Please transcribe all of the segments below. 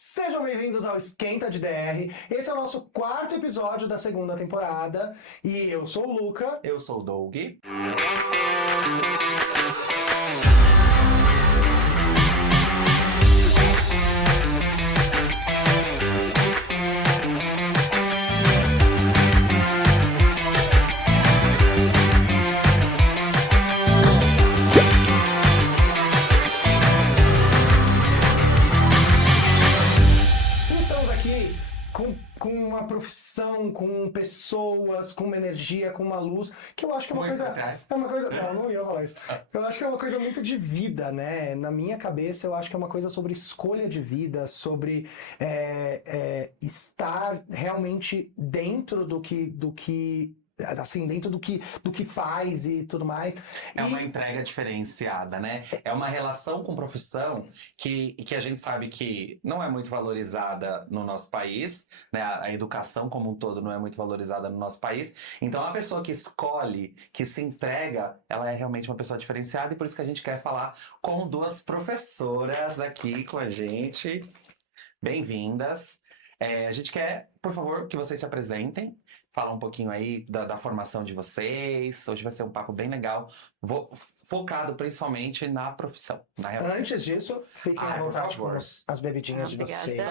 Sejam bem-vindos ao Esquenta de DR. Esse é o nosso quarto episódio da segunda temporada. E eu sou o Luca. Eu sou o Doug. Com uma profissão, com pessoas, com uma energia, com uma luz, que eu acho que é uma Muito coisa... especiais. É uma coisa... Não ia falar isso. Eu acho que é uma coisa muito de vida, né? Na minha cabeça, eu acho que é uma coisa sobre escolha de vida, sobre estar realmente dentro do que assim, dentro do que faz e tudo mais. É uma entrega diferenciada, né? É uma relação com profissão que a gente sabe que não é muito valorizada no nosso país, né? A educação como um todo não é muito valorizada no nosso país. Então, a pessoa que escolhe, que se entrega, ela é realmente uma pessoa diferenciada e por isso que a gente quer falar com duas professoras aqui com a gente. Bem-vindas. A gente quer, por favor, que vocês se apresentem. Falar um pouquinho aí da formação de vocês. Hoje vai ser um papo bem legal, focado principalmente na profissão. Antes disso, fiquem à vontade com as bebidinhas de vocês.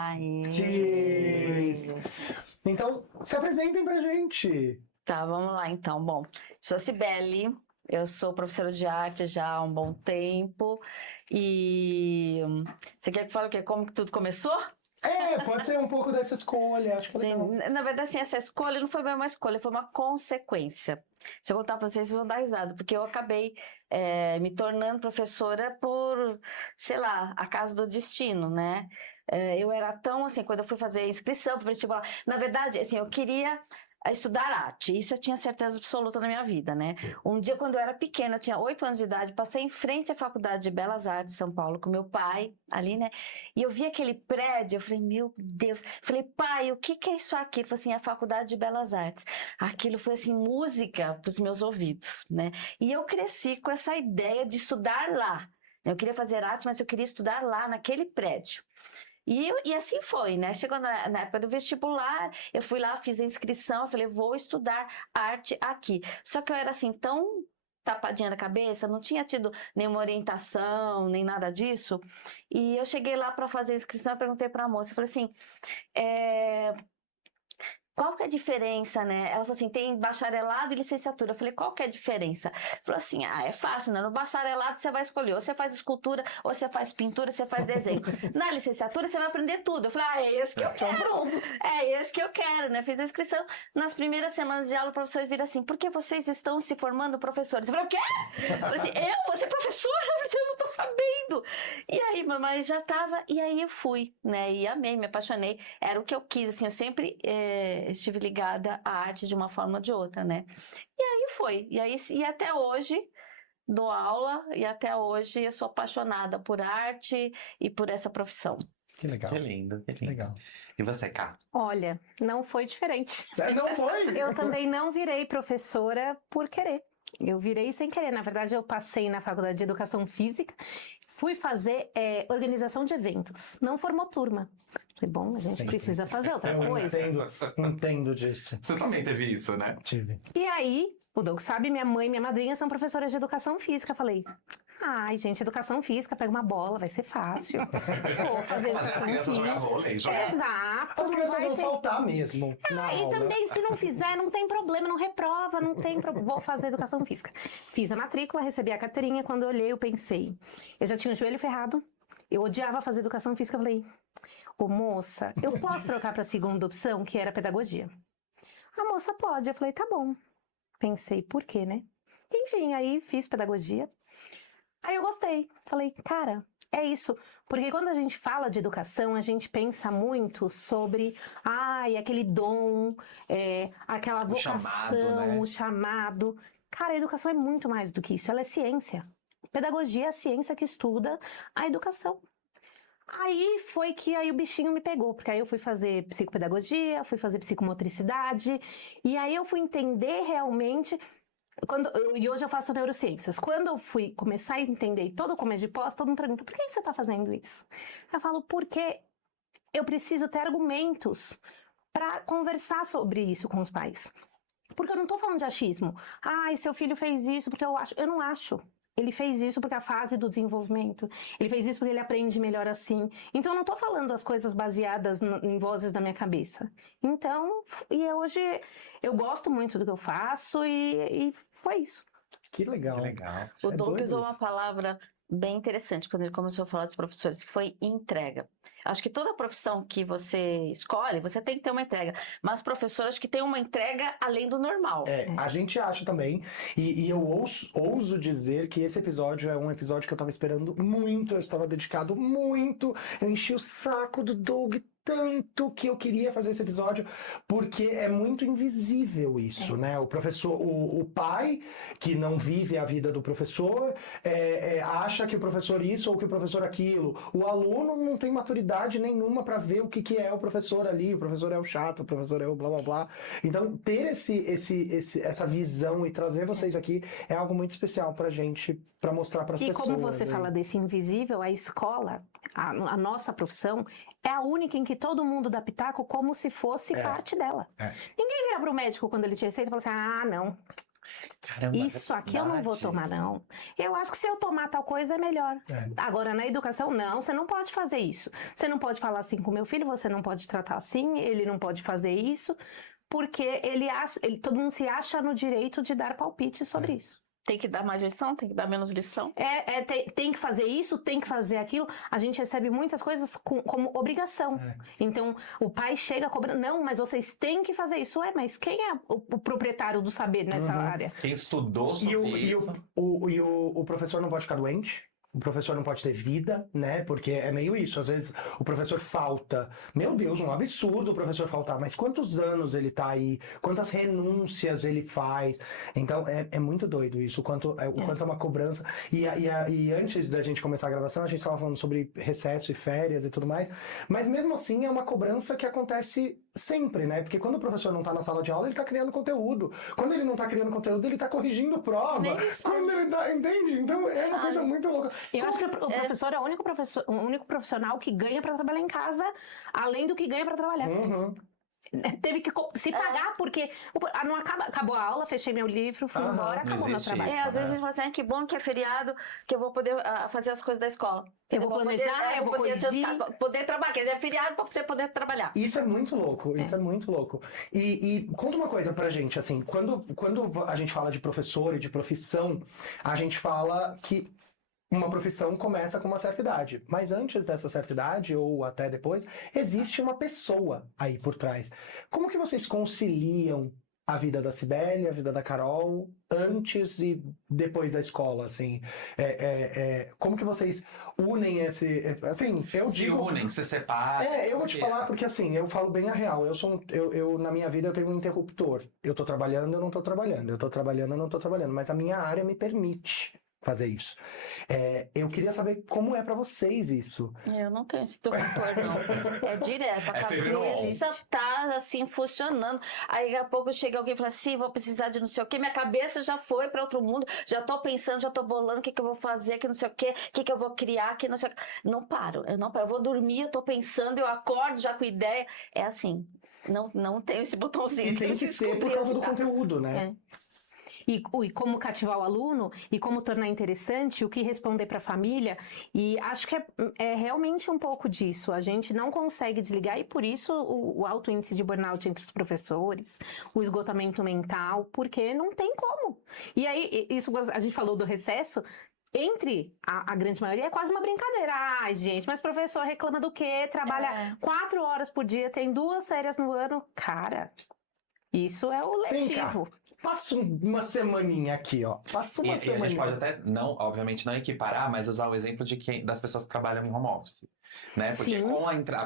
Então, se apresentem pra gente. Tá, vamos lá então. Bom, sou Cibele, eu sou professora de arte já há um bom tempo. E você quer que eu fale o quê? Como que tudo começou? Pode ser um pouco dessa escolha, acho que é legal. Na verdade, assim, essa escolha não foi bem uma escolha, foi uma consequência. Se eu contar pra vocês vão dar risada, porque eu acabei me tornando professora por, sei lá, acaso do destino, né? Eu era tão, assim, quando eu fui fazer inscrição para vestibular, na verdade, assim, eu queria estudar arte, isso eu tinha certeza absoluta na minha vida, né? Um dia, quando eu era pequena, eu tinha 8 anos de idade, passei em frente à Faculdade de Belas Artes de São Paulo com meu pai, ali, né? E eu vi aquele prédio, eu falei, meu Deus. Falei, pai, o que é isso aqui? Ele falou assim, a Faculdade de Belas Artes. Aquilo foi, assim, música para os meus ouvidos, né? E eu cresci com essa ideia de estudar lá. Eu queria fazer arte, mas eu queria estudar lá, naquele prédio. E assim foi, né? Chegou na época do vestibular, eu fui lá, fiz a inscrição, eu falei, vou estudar arte aqui. Só que eu era assim, tão tapadinha na cabeça, não tinha tido nenhuma orientação, nem nada disso. E eu cheguei lá para fazer a inscrição, eu perguntei para a moça, eu falei assim, qual que é a diferença, né? Ela falou assim, tem bacharelado e licenciatura. Eu falei, qual que é a diferença? Ela falou assim, é fácil, né? No bacharelado você vai escolher, ou você faz escultura, ou você faz pintura, ou você faz desenho. Na licenciatura você vai aprender tudo. Eu falei, é esse que eu quero. É esse que eu quero, né? Fiz a inscrição. Nas primeiras semanas de aula, o professor vira assim, por que vocês estão se formando professores? Eu falei, o quê? Eu falei assim, eu vou ser professora? Eu falei assim, eu não tô sabendo. E aí, mamãe já tava, e aí eu fui, né? E amei, me apaixonei. Era o que eu quis, assim, eu sempre... estive ligada à arte de uma forma ou de outra, né? E aí foi. E até hoje dou aula e até hoje eu sou apaixonada por arte e por essa profissão. Que legal. Que lindo, que lindo. Legal. E você, Ká? Olha, não foi diferente. Não foi? Eu também não virei professora por querer. Eu virei sem querer. Na verdade, eu passei na Faculdade de Educação Física, fui fazer organização de eventos. Não formou turma. Falei, bom, a gente precisa fazer outra coisa. Entendo disso. Você também teve isso, né? Tive. E aí, o Doug sabe, minha mãe e minha madrinha são professoras de Educação Física. Falei, ai, gente, Educação Física, pega uma bola, vai ser fácil. Vou fazer Educação Física. Jogar vôlei, Exato. As crianças vão faltar mesmo na E aula. também, se não fizer, não tem problema, não reprova, não tem problema. Vou fazer Educação Física. Fiz a matrícula, recebi a carteirinha. Quando eu olhei, eu pensei, eu já tinha o joelho ferrado, eu odiava fazer Educação Física. Eu falei, ô moça, eu posso trocar para a segunda opção, que era pedagogia? A moça pode. Eu falei, tá bom. Pensei, por quê, né? Enfim, aí fiz pedagogia. Aí eu gostei. Falei, cara, é isso. Porque quando a gente fala de educação, a gente pensa muito sobre, aquele dom, aquela vocação, o chamado. Cara, a educação é muito mais do que isso. Ela é ciência. Pedagogia é a ciência que estuda a educação. Aí foi que aí o bichinho me pegou, porque aí eu fui fazer psicopedagogia, fui fazer psicomotricidade, e aí eu fui entender realmente E hoje eu faço neurociências. Quando eu fui começar a entender todo o começo de pós, todo mundo pergunta, por que você está fazendo isso? Eu falo, porque eu preciso ter argumentos para conversar sobre isso com os pais. Porque eu não tô falando de achismo. Ai, seu filho fez isso porque eu acho. Eu não acho. Ele fez isso porque a fase do desenvolvimento. Ele fez isso porque ele aprende melhor assim. Então, eu não tô falando as coisas baseadas em vozes da minha cabeça. Então, hoje eu gosto muito do que eu faço e foi isso. Que legal. Que legal. O É Doug doido usou isso. uma palavra bem interessante quando ele começou a falar dos professores, que foi entrega. Acho que toda profissão que você escolhe, você tem que ter uma entrega. Mas professor, acho que tem uma entrega além do normal. A gente acha também, e eu ouso dizer que esse episódio é um episódio que eu tava esperando muito, eu estava dedicado muito, eu enchi o saco do Doug tanto que eu queria fazer esse episódio, porque é muito invisível isso, né? O professor, o pai que não vive a vida do professor, acha que o professor isso ou que o professor aquilo. O aluno não tem maturidade nenhuma para ver o que é o professor ali. O professor é o chato, o professor é o blá blá blá. Então, ter essa visão e trazer vocês aqui é algo muito especial pra gente, pra mostrar pras E pessoas. como você né? fala desse invisível, a escola, a nossa profissão, é a única em que todo mundo dá pitaco como se fosse parte dela. Ninguém vira pro médico quando ele te receita e fala assim, não, Caramba, isso aqui eu não vou verdade. tomar não. Eu acho que se eu tomar tal coisa é melhor. Agora, na educação, não, você não pode fazer isso. Você não pode falar assim com meu filho, você não pode tratar assim, ele não pode fazer isso, porque todo mundo se acha no direito de dar palpite sobre isso. Tem que dar mais lição, tem que dar menos lição. Tem que fazer isso, tem que fazer aquilo. A gente recebe muitas coisas como obrigação. Então, o pai chega cobrando, não, mas vocês têm que fazer isso. Mas quem é o proprietário do saber nessa área? Quem estudou E sobre isso. o professor não pode ficar doente? O professor não pode ter vida, né? Porque é meio isso. Às vezes o professor falta. Meu Deus, um absurdo o professor faltar. Mas quantos anos ele tá aí? Quantas renúncias ele faz? Então, é muito doido isso. O quanto é uma cobrança. E antes da gente começar a gravação, a gente estava falando sobre recesso e férias e tudo mais. Mas mesmo assim, é uma cobrança que acontece sempre, né? Porque quando o professor não tá na sala de aula, ele tá criando conteúdo. Quando ele não tá criando conteúdo, ele tá corrigindo prova. Quando ele tá... Entende? Então, é uma coisa muito louca. Eu acho que o professor é o único profissional que ganha para trabalhar em casa, além do que ganha para trabalhar. Teve que se pagar, porque não acabou a aula, fechei meu livro, fui embora, acabou meu trabalho. Às vezes a gente fala assim, que bom que é feriado, que eu vou poder fazer as coisas da escola. Eu vou planejar, eu vou corrigir. Poder trabalhar, quer dizer, é feriado pra você poder trabalhar. Isso é muito louco, isso é muito louco. E conta uma coisa pra gente, assim, quando a gente fala de professor e de profissão, a gente fala que uma profissão começa com uma certa idade, mas antes dessa certa idade, ou até depois, existe uma pessoa aí por trás. Como que vocês conciliam a vida da Cibele, a vida da Carol, antes e depois da escola, assim? Como que vocês unem esse... Assim, Se unem, se separam. Eu vou te falar porque, assim, eu falo bem a real. Eu na minha vida, eu tenho um interruptor. Eu tô trabalhando, eu não tô trabalhando. Eu tô trabalhando, eu não tô trabalhando. Mas a minha área me permite fazer isso. Eu queria saber como é pra vocês isso. Eu não tenho esse interruptor, não. É direto, a sempre no cabeça tá assim, funcionando. Aí daqui a pouco chega alguém e fala assim, vou precisar de não sei o quê. Minha cabeça já foi pra outro mundo, já tô pensando, já tô bolando o que eu vou fazer, que não sei o quê, o que eu vou criar, que não sei o quê. Não paro, eu vou dormir, eu tô pensando, eu acordo já com ideia. É assim, não tenho esse botãozinho. E tem que ser por causa do conteúdo, né? E como cativar o aluno, e como tornar interessante, o que responder para a família. E acho que é realmente um pouco disso. A gente não consegue desligar, e por isso o alto índice de burnout entre os professores, o esgotamento mental, porque não tem como. E aí, isso a gente falou do recesso. Entre a grande maioria é quase uma brincadeira. Ai, gente, mas professor reclama do quê? Trabalha 4 horas por dia, tem 2 férias no ano. Cara, isso é o letivo. Passa uma semaninha aqui, ó. Passa uma semaninha. E a gente pode até, obviamente, não equiparar, mas usar o exemplo das pessoas que trabalham em home office. Né? Porque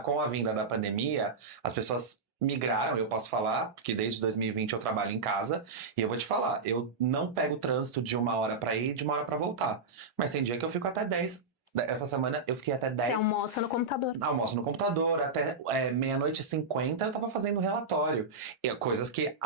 com a vinda da pandemia, as pessoas migraram, eu posso falar, porque desde 2020 eu trabalho em casa, e eu vou te falar, eu não pego trânsito de 1 hora para ir e de 1 hora para voltar. Mas tem dia que eu fico até 10 Essa semana eu fiquei até Você 10. almoça no computador. Almoço no computador, até 00:50 eu tava fazendo relatório. Coisas que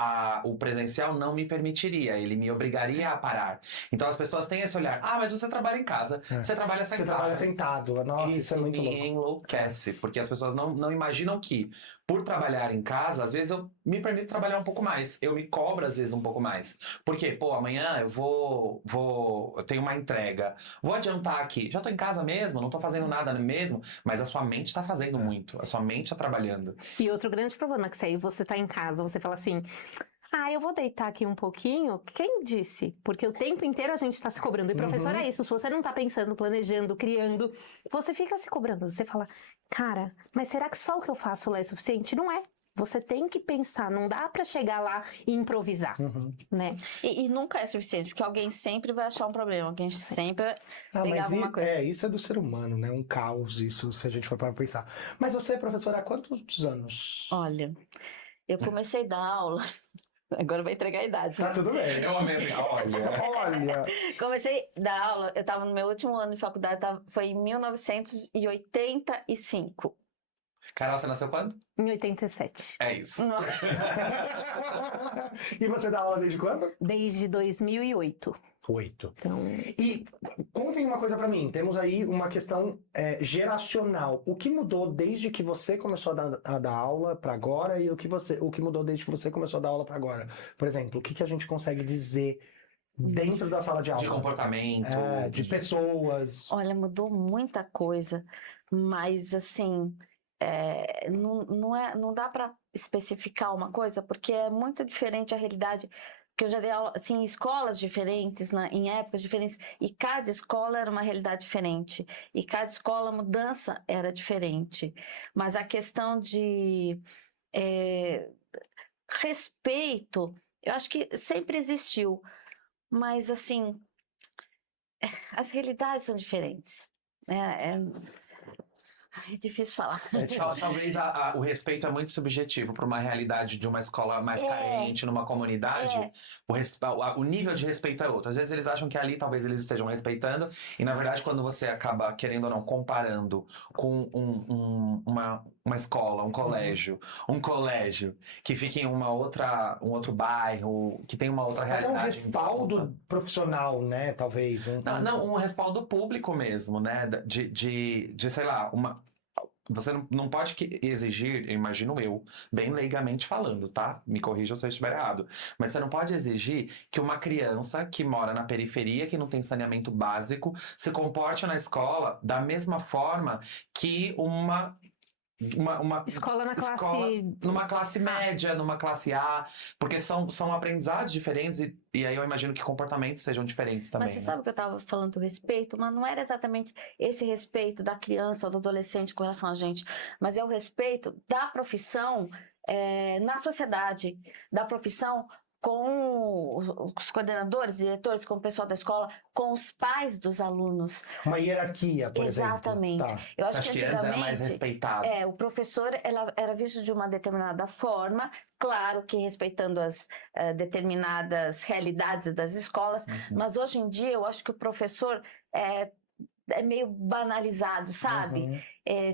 o presencial não me permitiria, ele me obrigaria a parar. Então as pessoas têm esse olhar, mas você trabalha em casa, você trabalha sentado. Você trabalha sentado. Nossa, isso é muito me louco. enlouquece, porque as pessoas não imaginam que, por trabalhar em casa, às vezes eu me permito trabalhar um pouco mais. Eu me cobro, às vezes, um pouco mais. Porque, amanhã eu tenho uma entrega. Vou adiantar aqui. Já tô em casa mesmo, não tô fazendo nada mesmo, mas a sua mente tá fazendo muito. A sua mente tá trabalhando. E outro grande problema, que se aí você tá em casa, você fala assim, eu vou deitar aqui um pouquinho. Quem disse? Porque o tempo inteiro a gente tá se cobrando. E professor é isso, se você não tá pensando, planejando, criando, você fica se cobrando. Você fala, cara, mas será que só o que eu faço lá é suficiente? Não é. Você tem que pensar, não dá pra chegar lá e improvisar, né? E nunca é suficiente, porque alguém sempre vai achar um problema, alguém sempre vai pegar alguma coisa. Isso é do ser humano, né? Um caos, isso, se a gente for para pensar. Mas você, professora, há quantos anos? Olha, eu comecei a dar aula, agora vai entregar a idade. Tá tudo bem. Eu amei assim, Olha. Comecei a dar aula, eu estava no meu último ano de faculdade, foi em 1985. Carol, você nasceu quando? Em 87. É isso. E você dá aula desde quando? Desde 2008. 8. Então, E contem uma coisa pra mim. Temos aí uma questão geracional. O que mudou desde que você começou a dar aula pra agora e o que mudou desde que você começou a dar aula pra agora? Por exemplo, o que a gente consegue dizer dentro da sala de aula? De comportamento. De pessoas. Olha, mudou muita coisa, mas assim, não dá para especificar uma coisa, porque é muito diferente a realidade. Porque eu já dei aula assim, em escolas diferentes, em épocas diferentes, e cada escola era uma realidade diferente, e cada escola a mudança era diferente. Mas a questão de respeito, eu acho que sempre existiu, mas assim, as realidades são diferentes. É difícil falar. Talvez o respeito é muito subjetivo para uma realidade de uma escola mais carente, numa comunidade. O nível de respeito é outro. Às vezes eles acham que ali talvez eles estejam respeitando, e na verdade quando você acaba, querendo ou não, comparando com uma escola, um colégio que fica em um outro bairro, que tem uma outra realidade. Até um respaldo profissional, né? Talvez. Não, um respaldo público mesmo, né? De sei lá, você não pode exigir, imagino eu, bem leigamente falando, tá? Me corrija se eu estiver errado. Mas você não pode exigir que uma criança que mora na periferia, que não tem saneamento básico, se comporte na escola da mesma forma que uma escola na classe... numa classe média, numa classe A, porque são aprendizados diferentes e aí eu imagino que comportamentos sejam diferentes também. Mas você sabe que eu estava falando do respeito, mas não era exatamente esse respeito da criança ou do adolescente com relação a gente, mas é o respeito da profissão na sociedade, da profissão com os coordenadores, diretores, com o pessoal da escola, com os pais dos alunos. Uma hierarquia, por Exatamente. exemplo. Tá. Eu acho que antes era mais respeitado. o professor era visto de uma determinada forma, claro que respeitando as determinadas realidades das escolas, mas hoje em dia eu acho que o professor é meio banalizado, sabe?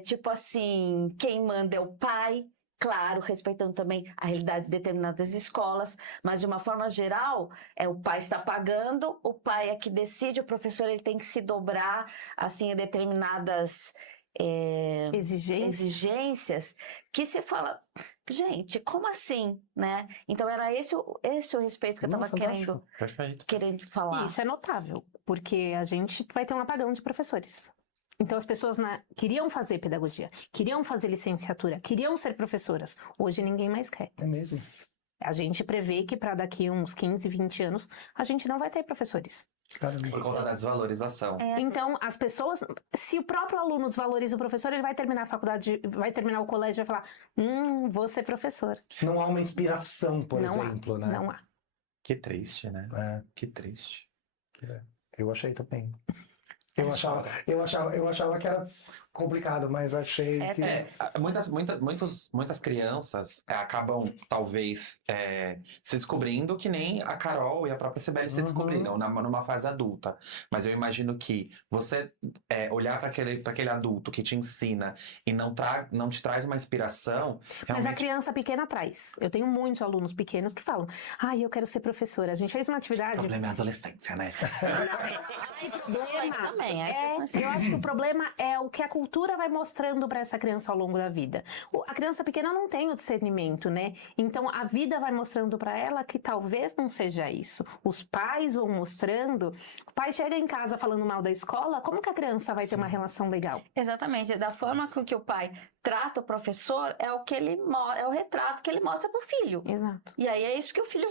Tipo assim, quem manda é o pai. Claro, respeitando também a realidade de determinadas escolas, mas de uma forma geral, o pai está pagando, o pai é que decide, o professor ele tem que se dobrar assim, a determinadas exigências que você fala, gente, como assim, né? Então era esse o respeito que eu estava querendo falar. E isso é notável, porque a gente vai ter um apagão de professores. Então as pessoas queriam fazer pedagogia, queriam fazer licenciatura, queriam ser professoras. Hoje ninguém mais quer. É mesmo. A gente prevê que para daqui uns 15, 20 anos, a gente não vai ter professores. Por conta da desvalorização. Então, as pessoas... Se o próprio aluno desvaloriza o professor, ele vai terminar a faculdade, vai terminar o colégio e vai falar, vou ser professor. Não há uma inspiração, por exemplo, né? Não há. Que triste, né? Que triste. Eu achei também. Eu achava que era complicado, mas achei que... Muitas crianças acabam, talvez, se descobrindo que nem a Carol e a própria Sibeli se descobriram numa fase adulta. Mas eu imagino que você olhar para aquele adulto que te ensina e não te traz uma inspiração... Mas a criança pequena traz. Eu tenho muitos alunos pequenos que falam, eu quero ser professora. A gente fez uma atividade... O problema é a adolescência, né? Eu acho que o problema é o que a cultura vai mostrando para essa criança ao longo da vida. A criança pequena não tem o discernimento, né? Então a vida vai mostrando para ela que talvez não seja isso. Os pais vão mostrando. O pai chega em casa falando mal da escola, como que a criança vai ter uma relação legal? Exatamente. Da forma que o pai trata o professor, é o retrato que ele mostra pro filho. Exato. E aí é isso que o filho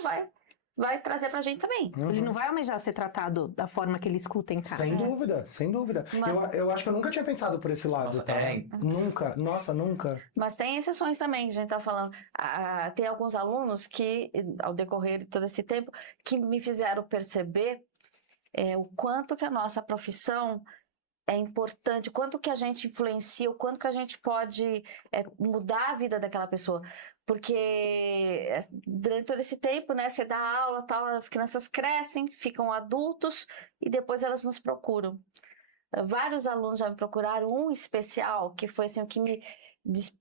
vai trazer pra gente também. Ele não vai almejar ser tratado da forma que ele escuta em casa. Sem dúvida, sem dúvida. Eu acho que eu nunca tinha pensado por esse lado, Nossa, tá? Nunca. Mas tem exceções também, que a gente tá falando. Tem alguns alunos que, ao decorrer de todo esse tempo, que me fizeram perceber o quanto que a nossa profissão é importante, o quanto que a gente influencia, o quanto que a gente pode mudar a vida daquela pessoa. Porque durante todo esse tempo, né, você dá aula, tal, as crianças crescem, ficam adultos e depois elas nos procuram. Vários alunos já me procuraram, um especial, que foi assim, o que me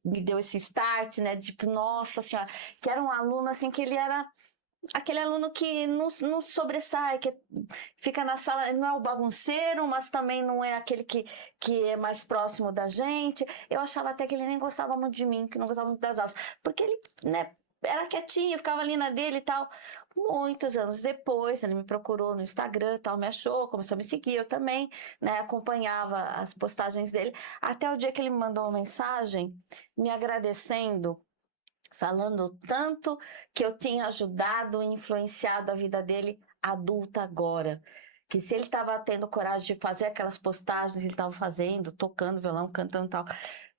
deu esse start, né, tipo, nossa senhora, que era um aluno assim, que ele era aquele aluno que não sobressai, que fica na sala, não é o bagunceiro, mas também não é aquele que é mais próximo da gente. Eu achava até que ele nem gostava muito de mim, que não gostava muito das aulas, porque ele, né, era quietinho, ficava ali na dele e tal. Muitos anos depois, ele me procurou no Instagram e tal, me achou, começou a me seguir, eu também, né, acompanhava as postagens dele, até o dia que ele me mandou uma mensagem me agradecendo, falando tanto que eu tinha ajudado e influenciado a vida dele adulta agora. Que se ele estava tendo coragem de fazer aquelas postagens, ele estava fazendo, tocando violão, cantando e tal,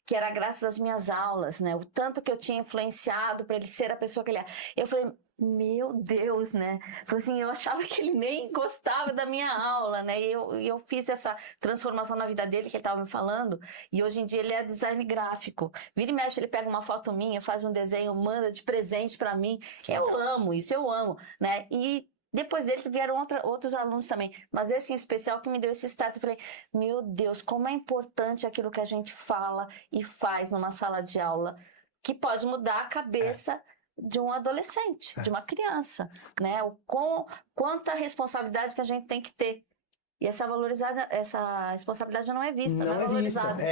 que era graças às minhas aulas, né? O tanto que eu tinha influenciado para ele ser a pessoa que ele é. Eu falei, meu Deus, né? Falei assim, eu achava que ele nem gostava da minha aula, né? E eu fiz essa transformação na vida dele que ele estava me falando. E hoje em dia ele é design gráfico. Vira e mexe, ele pega uma foto minha, faz um desenho, manda de presente para mim. Eu amo isso, eu amo, né? E depois dele vieram outros alunos também. Mas esse em especial que me deu esse start, eu falei, meu Deus, como é importante aquilo que a gente fala e faz numa sala de aula, que pode mudar a cabeça de um adolescente, de uma criança, né? Quanta responsabilidade que a gente tem que ter. E essa responsabilidade não é vista, não é valorizada.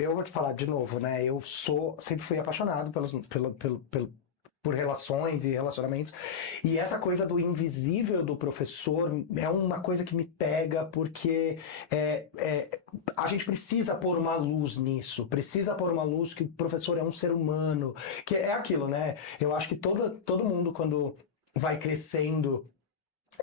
Eu vou te falar de novo, né? Eu sempre fui apaixonado por relações e relacionamentos. E essa coisa do invisível do professor é uma coisa que me pega, porque a gente precisa pôr uma luz nisso. Precisa pôr uma luz que o professor é um ser humano. Que é aquilo, né? Eu acho que todo mundo, quando vai crescendo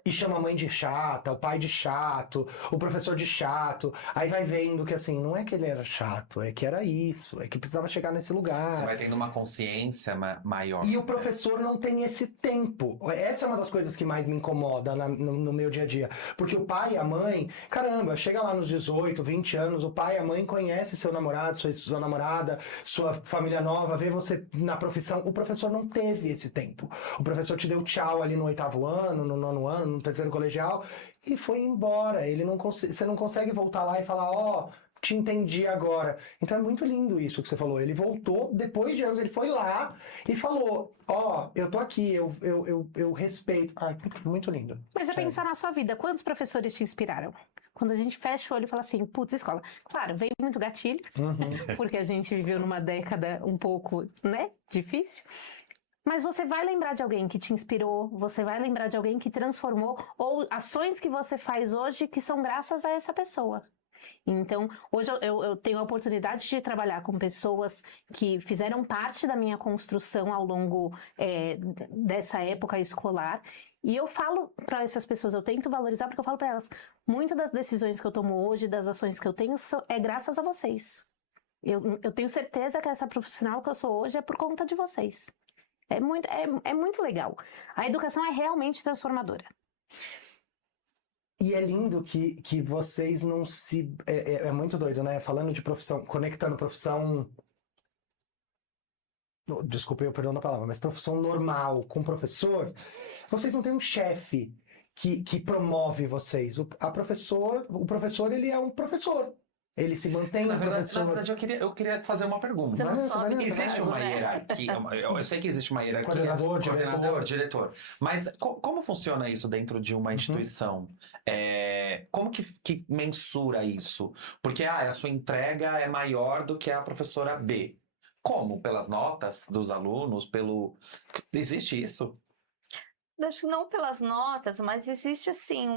e chama a mãe de chata, o pai de chato, o professor de chato, aí vai vendo que assim, não é que ele era chato, é que era isso, é que precisava chegar nesse lugar. Você vai tendo uma consciência maior. E o professor não tem esse tempo. Essa é uma das coisas que mais me incomoda no meu dia a dia. Porque o pai e a mãe, caramba, chega lá nos 18, 20 anos, o pai e a mãe conhecem seu namorado, sua namorada, sua família nova, vê você na profissão. O professor não teve esse tempo. O professor te deu tchau ali no 8º ano, no 9º ano, no 3º colegial, e foi embora. Você não consegue voltar lá e falar, te entendi agora. Então é muito lindo isso que você falou. Ele voltou, depois de anos, ele foi lá e falou, eu tô aqui, eu respeito. Muito lindo. Mas é pensar na sua vida, quantos professores te inspiraram? Quando a gente fecha o olho e fala assim, putz, escola. Claro, veio muito gatilho, porque a gente viveu numa década um pouco, né, difícil. Mas você vai lembrar de alguém que te inspirou, você vai lembrar de alguém que transformou, ou ações que você faz hoje que são graças a essa pessoa. Então, hoje eu tenho a oportunidade de trabalhar com pessoas que fizeram parte da minha construção ao longo dessa época escolar. E eu falo para essas pessoas, eu tento valorizar, porque eu falo para elas, muitas das decisões que eu tomo hoje, das ações que eu tenho, é graças a vocês. Eu tenho certeza que essa profissional que eu sou hoje é por conta de vocês. É muito legal. A educação é realmente transformadora. E é lindo que vocês não se... É muito doido, né? Falando de profissão, conectando profissão... Desculpe eu perdão da palavra, mas profissão normal com professor, vocês não têm um chefe que promove vocês. O professor, ele é um professor. Ele se mantém Na um verdade, professor. eu queria fazer uma pergunta. Você não Vai sobe vendo, de Existe graça, uma né? hierarquia, eu sei que existe uma hierarquia, Coordenador, diretor, mas como funciona isso dentro de uma instituição? Como que mensura isso? Porque a sua entrega é maior do que a professora B. Como? Pelas notas dos alunos? Existe isso? Acho que não pelas notas, mas existe assim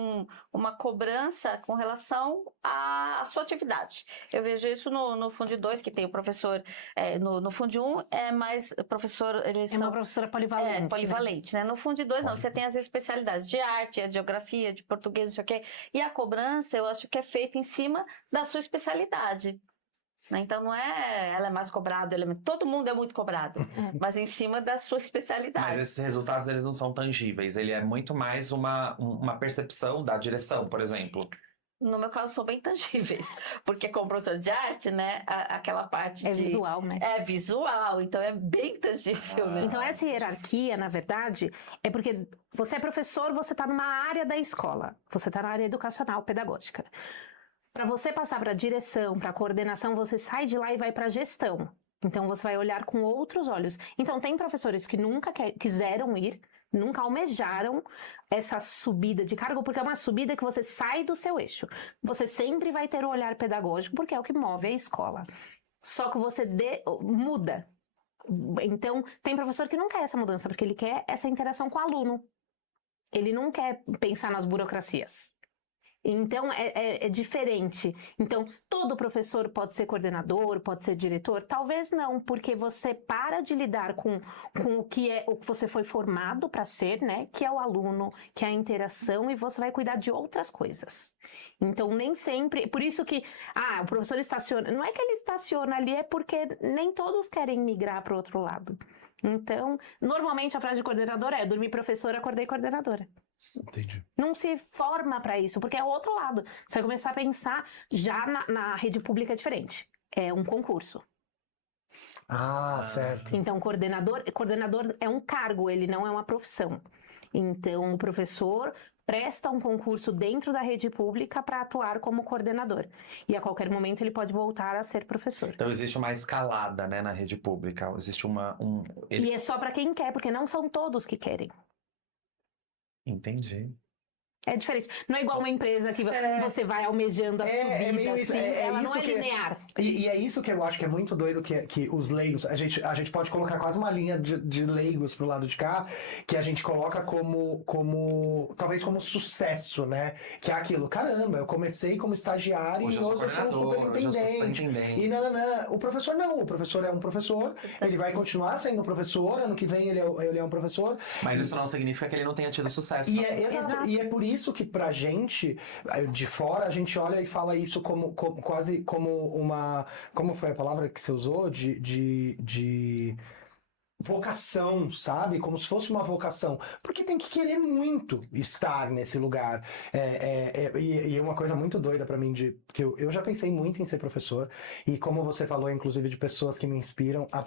uma cobrança com relação à sua atividade. Eu vejo isso no Fundo 2, que tem o professor, no Fundo 1 é mais professor, eles É são uma professora polivalente. polivalente, né? No Fundo 2 não, você tem as especialidades de arte, de geografia, de português, não sei o quê. E a cobrança, eu acho que é feita em cima da sua especialidade. Né? Então não é ela é mais cobrada, todo mundo é muito cobrado, mas em cima da sua especialidade. Mas esses resultados, eles não são tangíveis. Ele é muito mais uma percepção da direção, por exemplo. No meu caso, são bem tangíveis, porque como professor de arte, né, aquela parte de... visual, né? É visual, então é bem tangível, né? Então, essa hierarquia, na verdade, é porque você é professor, você está numa área da escola, você está na área educacional, pedagógica. Para você passar para direção, para coordenação, você sai de lá e vai para gestão. Então, você vai olhar com outros olhos. Então, tem professores que nunca quiseram ir, nunca almejaram essa subida de cargo, porque é uma subida que você sai do seu eixo. Você sempre vai ter o olhar pedagógico, porque é o que move a escola. Só que você muda. Então, tem professor que não quer essa mudança, porque ele quer essa interação com o aluno. Ele não quer pensar nas burocracias. Então, é diferente. Então, todo professor pode ser coordenador, pode ser diretor? Talvez não, porque você para de lidar com o que você foi formado para ser, né? Que é o aluno, que é a interação, e você vai cuidar de outras coisas. Então, nem sempre... Por isso que, o professor estaciona... Não é que ele estaciona ali, é porque nem todos querem migrar para o outro lado. Então, normalmente a frase de coordenador é: dormi professora, acordei coordenadora. Entendi. Não se forma para isso, porque é o outro lado. Você vai começar a pensar já na rede pública diferente. É um concurso. Certo. Então, coordenador é um cargo, ele não é uma profissão. Então, o professor presta um concurso dentro da rede pública para atuar como coordenador. E a qualquer momento ele pode voltar a ser professor. Então existe uma escalada, né, na rede pública. Existe E é só para quem quer, porque não são todos que querem. Entendi. É diferente. Não é igual uma empresa que você vai almejando a subida, meio isso, assim, ela isso não é linear. E é isso que eu acho que é muito doido, que os leigos, a gente pode colocar quase uma linha de leigos pro lado de cá, que a gente coloca talvez como sucesso, né? Que é aquilo, caramba, eu comecei como estagiário Hoje e hoje eu sou um superintendente. E o professor não, o professor é um professor, ele vai continuar sendo professor, ano que vem ele é um professor. Mas isso não significa que ele não tenha tido sucesso. Exato. E é por isso que pra gente, de fora, a gente olha e fala isso quase como uma... Como foi a palavra que você usou? De vocação, sabe? Como se fosse uma vocação. Porque tem que querer muito estar nesse lugar. E uma coisa muito doida pra mim, que eu já pensei muito em ser professor, e como você falou, inclusive, de pessoas que me inspiram, a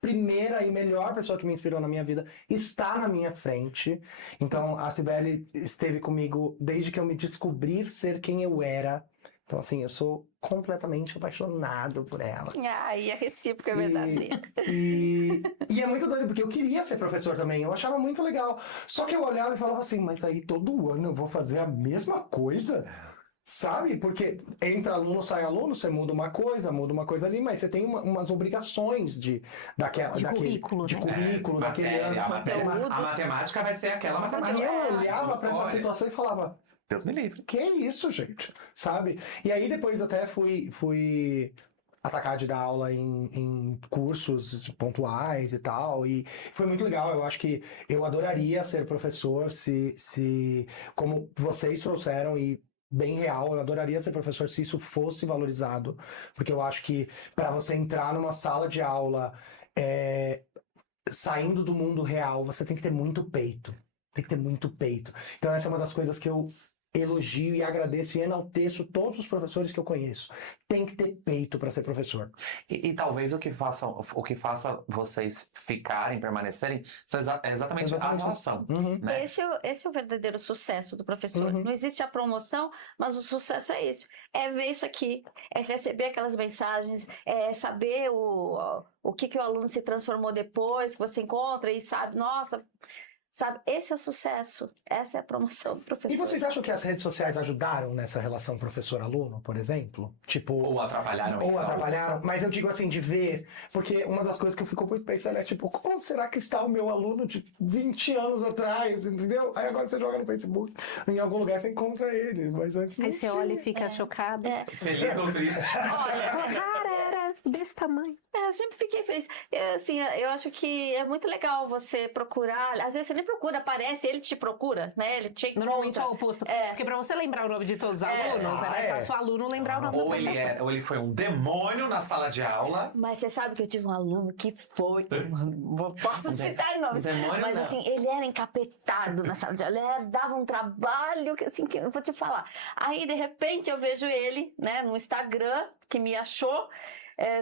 primeira e melhor pessoa que me inspirou na minha vida está na minha frente. Então, a Cibele esteve comigo desde que eu me descobri ser quem eu era. Então, assim, eu sou completamente apaixonado por ela. E a recíproca é verdadeira. E é muito doido, porque eu queria ser professor também. Eu achava muito legal. Só que eu olhava e falava assim, mas aí todo ano eu vou fazer a mesma coisa? Sabe? Porque entra aluno, sai aluno, você muda uma coisa ali, mas você tem umas obrigações de currículo, de né? currículo, daquele ano. A matemática vai ser aquela matemática. E eu olhava pra essa situação e falava, Deus me livre. que isso, gente? Sabe? E aí depois até fui atacar de dar aula em cursos pontuais e tal, e foi muito legal. Eu acho que eu adoraria ser professor se como vocês trouxeram, e bem real, eu adoraria ser professor se isso fosse valorizado, porque eu acho que para você entrar numa sala de aula saindo do mundo real, você tem que ter muito peito. Tem que ter muito peito. Então essa é uma das coisas que eu elogio e agradeço e enalteço todos os professores que eu conheço. Tem que ter peito para ser professor. E talvez o que faça vocês ficarem, permanecerem, é exatamente a relação. Uhum. Né? Esse é o verdadeiro sucesso do professor. Uhum. Não existe a promoção, mas o sucesso é isso. É ver isso aqui, é receber aquelas mensagens, é saber o que o aluno se transformou depois, que você encontra e sabe, nossa... Sabe, esse é o sucesso, essa é a promoção do professor. E vocês acham que as redes sociais ajudaram nessa relação professor-aluno, por exemplo? Tipo... Ou atrapalharam. Ou atrapalharam, mas eu digo assim, de ver, porque uma das coisas que eu fico muito pensando é tipo, como será que está o meu aluno de 20 anos atrás, entendeu? Aí agora você joga no Facebook, em algum lugar você encontra ele, mas antes não Aí você tinha. olha e fica chocado. Feliz ou triste? Olha, Cara, era desse tamanho. eu sempre fiquei feliz. Assim, eu acho que é muito legal você procurar. Às vezes você nem procura, aparece, ele te procura, né? Ele te encontra. Normalmente é o oposto. Porque pra você lembrar o nome de todos os alunos, é mais fácil o aluno lembrar o nome do professor. Ou ele foi um demônio na sala de aula. Mas você sabe que eu tive um aluno que foi. Posso citar nomes. Demônio Mas não. assim, ele era encapetado na sala de aula. Ele dava um trabalho que, assim, que eu vou te falar. Aí, de repente, eu vejo ele, né, no Instagram, que me achou.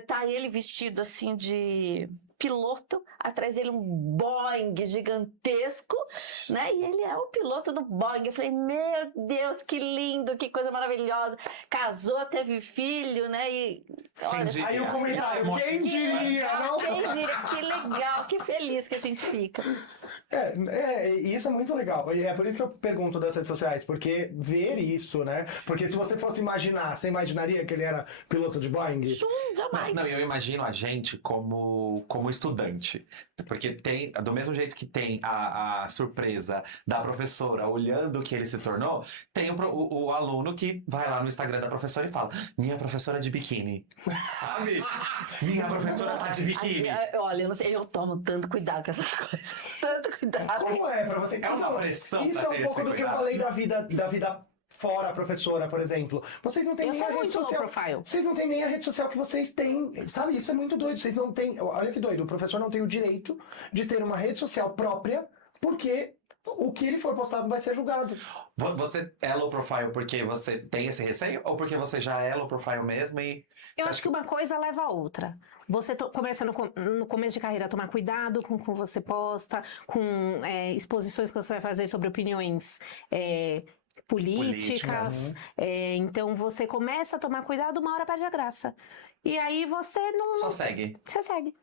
Tá ele vestido assim de piloto, atrás dele um Boeing gigantesco, né? E ele é o piloto do Boeing. Eu falei, meu Deus, que lindo, que coisa maravilhosa. Casou, teve filho, né? E olha, Aí o comentário, quem que diria, legal, não? quem diria, que legal, que feliz que a gente fica. E isso é muito legal. E é por isso que eu pergunto das redes sociais, porque ver isso, né? Porque se você fosse imaginar, você imaginaria que ele era piloto de Boeing? Jamais. Não, eu imagino a gente como estudante. Porque tem, do mesmo jeito que tem a surpresa da professora olhando o que ele se tornou, tem o aluno que vai lá no Instagram da professora e fala: minha professora de biquíni. Sabe? Minha professora tá de biquíni. Olha, eu não sei, eu tomo tanto cuidado com essas coisas. Tanto cuidado. Como é pra você? É uma pressão Isso é pra um ter pouco esse do que eu cuidado. falei da vida fora a professora, por exemplo. Vocês não têm Eu nem sou a rede muito low social. profile. Vocês não têm nem a rede social que vocês têm. Sabe, isso é muito doido. Vocês não têm. Olha que doido. O professor não tem o direito de ter uma rede social própria, porque o que ele for postado vai ser julgado. Você é low profile porque você tem esse receio? Ou porque você já é low profile mesmo e... Eu acho que uma coisa leva a outra. Você começa no começo de carreira a tomar cuidado com o que você posta, com exposições que você vai fazer sobre opiniões políticas. Então você começa a tomar cuidado, uma hora perde a graça. E aí você não... Só segue. Você segue.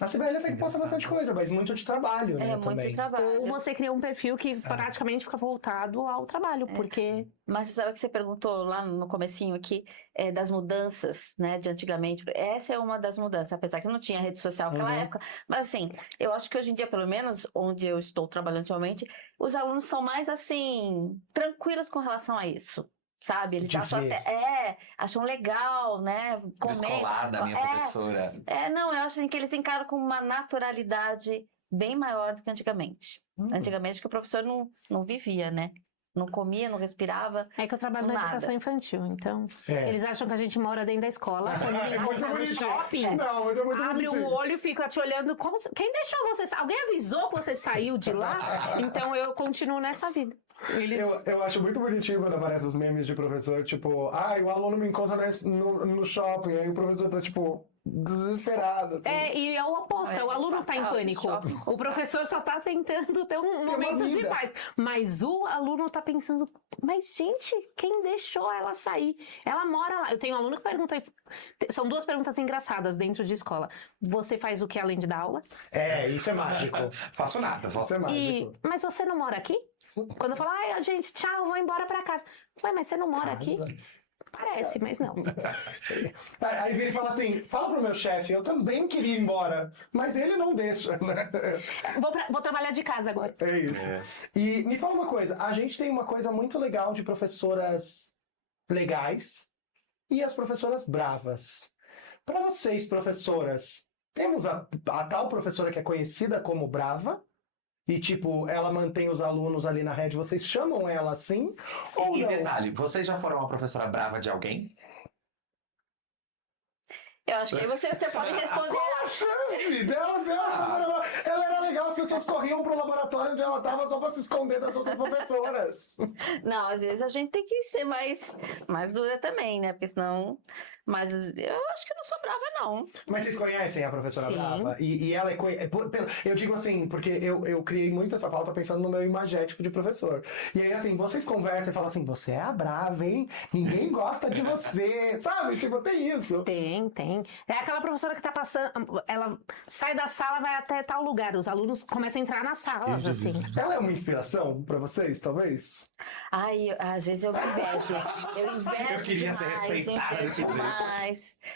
A CBL até que posta bastante coisa, mas muito de trabalho, né? Muito também. trabalho. Ou você cria um perfil que praticamente fica voltado ao trabalho, porque... Mas você sabe o que você perguntou lá no comecinho aqui, das mudanças, né, de antigamente. Essa é uma das mudanças, apesar que não tinha rede social naquela época. Mas assim, eu acho que hoje em dia, pelo menos, onde eu estou trabalhando atualmente, os alunos são mais, assim, tranquilos com relação a isso. Sabe? Eles acham acham legal, né? Descolada, minha professora. Não, eu acho assim, que eles encaram com uma naturalidade bem maior do que antigamente. Antigamente que o professor não vivia, né? Não comia, não respirava. É que eu trabalho na educação infantil, então eles acham que a gente mora dentro da escola. Quando É muito tá no bonito. shopping, Não, mas é muito abre bonito. o olho e fica te olhando. Quem deixou você? Alguém avisou que você saiu de lá? Então eu continuo nessa vida. Eu acho muito bonitinho quando aparecem os memes de professor, tipo, o aluno me encontra no shopping, aí o professor tá, tipo, desesperado. Assim. E é o oposto, o aluno tá em pânico. O professor só tá tentando ter um momento de paz. Mas o aluno tá pensando, mas gente, quem deixou ela sair? Ela mora lá. Eu tenho um aluno que pergunta, são duas perguntas engraçadas dentro de escola. Você faz o que além de dar aula? Isso é mágico. Faço nada, só. Isso é mágico. Mas você não mora aqui? Quando eu falo, gente, tchau, vou embora pra casa. Ué, mas você não mora aqui? Parece, mas não. Aí vira e fala assim, fala pro meu chefe, eu também queria ir embora, mas ele não deixa, né? Vou trabalhar de casa agora. É isso. E me fala uma coisa, a gente tem uma coisa muito legal de professoras legais e as professoras bravas. Para vocês, professoras, temos a tal professora que é conhecida como brava, e, tipo, ela mantém os alunos ali na rede, vocês chamam ela assim? Ou E não? detalhe, vocês já foram uma professora brava de alguém? Eu acho que aí você pode responder. Qual a chance dela ser uma professora brava? Ela era legal, as pessoas pessoas corriam pro laboratório onde ela tava só pra se esconder das outras professoras. Não, às vezes a gente tem que ser mais dura também, né? Porque senão... Mas eu acho que não sou brava, não. Mas vocês conhecem a professora Sim. Brava? E ela é... Eu digo assim, porque eu criei muito essa pauta pensando no meu imagético de professor. E aí, assim, vocês conversam e falam assim, você é a brava, hein? Ninguém gosta de você, sabe? Tipo, tem isso. Tem. É aquela professora que tá passando, ela sai da sala, vai até tal lugar. Os alunos começam a entrar nas salas, assim. Ela é uma inspiração pra vocês, talvez? Ai, às vezes eu invejo. Eu invejo Eu queria ser demais, respeitada invejo desse jeito. demais.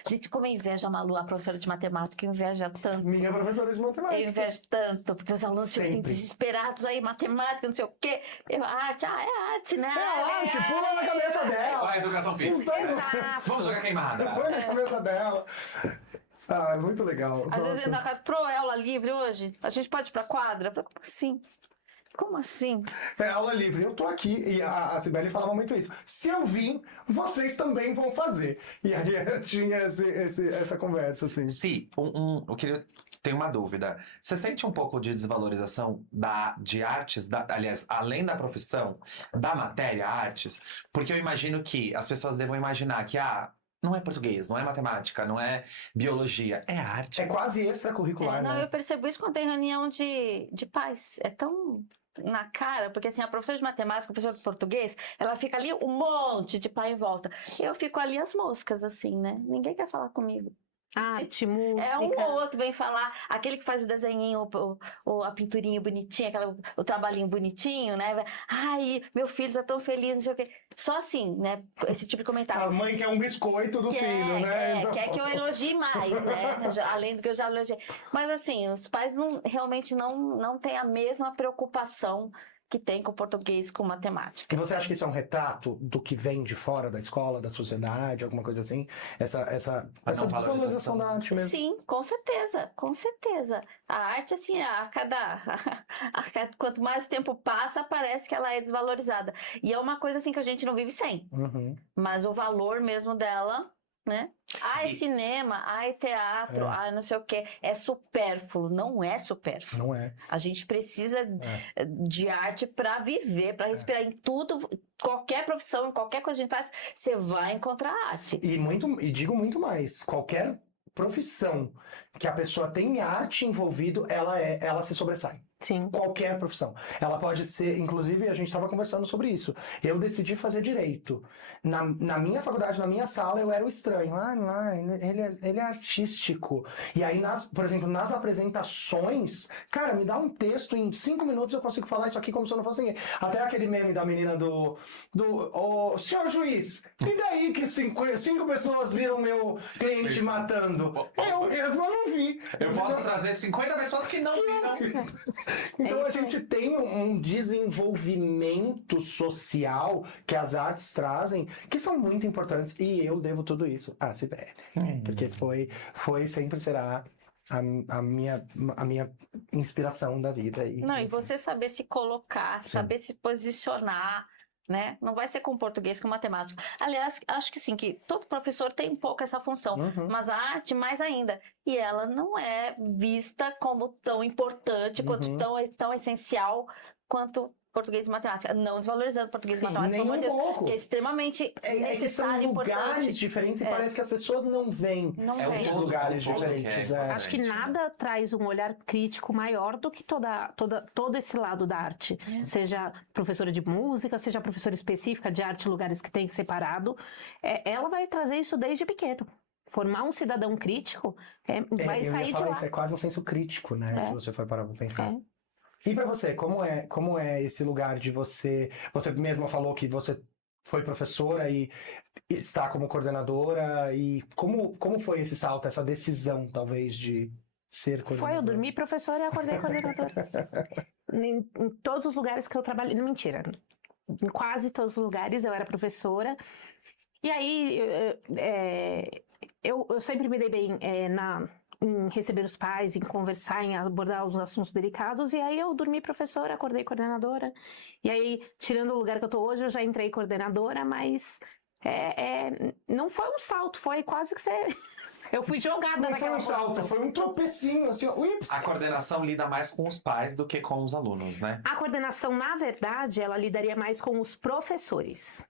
Gente, como eu invejo a Malu, a professora de matemática, eu invejo tanto. Minha professora de matemática. Eu invejo tanto, porque os alunos ficam assim, Sempre. desesperados aí, matemática, não sei o quê. É arte, é arte, né? É arte, pula na cabeça dela. Ó, a educação física. Exato. Vamos jogar queimada. Põe na cabeça dela. Ah, é muito legal. Às vezes Nossa. eu na casa, pro aula livre hoje, a gente pode ir pra quadra? Eu falo, como assim? Como assim? É aula livre, eu tô aqui, e a Cibele falava muito isso. Se eu vim, vocês também vão fazer. E aí tinha essa conversa, assim. Sim, eu queria. Tenho uma dúvida. Você sente um pouco de desvalorização de artes, aliás, além da profissão, da matéria artes? Porque eu imagino que as pessoas devam imaginar que, não é português, não é matemática, não é biologia, é arte. É quase extracurricular, Não, né? eu percebo isso quando tem reunião de pais. É tão na cara, porque assim, a professora de matemática, a professora de português, ela fica ali um monte de pai em volta. Eu fico ali as moscas, assim, né? Ninguém quer falar comigo. Arte, música. É um ou outro vem falar, aquele que faz o desenhinho, a pinturinha bonitinha, o trabalhinho bonitinho, né? Ai, meu filho tá tão feliz, não sei o quê. Só assim, né? Esse tipo de comentário. A mãe quer um biscoito do filho, né? Então- Quer que eu elogie mais, né? Além do que eu já elogiei. Mas assim, os pais realmente não têm a mesma preocupação que tem com o português, com matemática. E você acha que isso é um retrato do que vem de fora da escola, da sociedade, alguma coisa assim? Essa não desvalorização da arte mesmo? Sim, com certeza, com certeza. A arte, assim, quanto mais tempo passa, parece que ela é desvalorizada. E é uma coisa, assim, que a gente não vive sem. Uhum. Mas o valor mesmo dela, né? Ai, cinema, ai, teatro, ai, não sei o quê. É supérfluo. Não é supérfluo. Não é. A gente precisa de arte para viver, para respirar em tudo, qualquer profissão, em qualquer coisa que a gente faz, você vai encontrar arte. E digo muito mais, qualquer profissão que a pessoa tem arte envolvido, ela se sobressai. Sim. Qualquer profissão. Ela pode ser, inclusive, a gente estava conversando sobre isso. Eu decidi fazer direito. Na minha faculdade, na minha sala, eu era o estranho. Ele é artístico. E aí, por exemplo, nas apresentações, cara, me dá um texto, em 5 minutos eu consigo falar isso aqui como se eu não fosse ninguém. Até aquele meme da menina do senhor juiz, e daí que 5 pessoas viram meu cliente matando? Eu mesma não vi. Eu posso trazer 50 pessoas que não viram. Então É a isso gente tem um desenvolvimento social que as artes trazem, que são muito importantes, e eu devo tudo isso à Cibele. Porque foi sempre será a minha inspiração da vida. E você saber se colocar, saber se posicionar, né? Não vai ser com português, com matemática. Aliás, acho que sim, que todo professor tem um pouco essa função, mas a arte mais ainda. E ela não é vista como tão importante, quanto tão essencial quanto português e matemática. Não desvalorizando português e matemática, nem pelo amor de um Deus, pouco. que é extremamente que são necessário e lugares importante. diferentes e parece que as pessoas não veem Não É um esses vem. todo- lugares um todo que diferentes. é Acho que nada traz um olhar crítico maior do que todo esse lado da arte. Seja professora de música, seja professora específica de arte, lugares que tem separado. Ela vai trazer isso desde pequeno. Formar um cidadão crítico vai eu sair ia de falar lá. isso, é quase um senso crítico, né? Se você for parar pra pensar. É. E pra você, como é esse lugar de você... Você mesma falou que você foi professora e está como coordenadora. E como foi esse salto, essa decisão, talvez, de ser coordenadora? Foi, eu dormi professora e acordei coordenadora. em todos os lugares que eu trabalhei... Mentira. Em quase todos os lugares eu era professora. E aí, eu sempre me dei bem em receber os pais, em conversar, em abordar os assuntos delicados. E aí eu dormi professora, acordei coordenadora. E aí, tirando o lugar que eu tô hoje, eu já entrei coordenadora, mas não foi um salto, foi quase que você... Eu fui jogada Não foi naquela um salto, posição. foi um tropecinho, assim, ó. Uips. A coordenação lida mais com os pais do que com os alunos, né? A coordenação, na verdade, ela lidaria mais com os professores.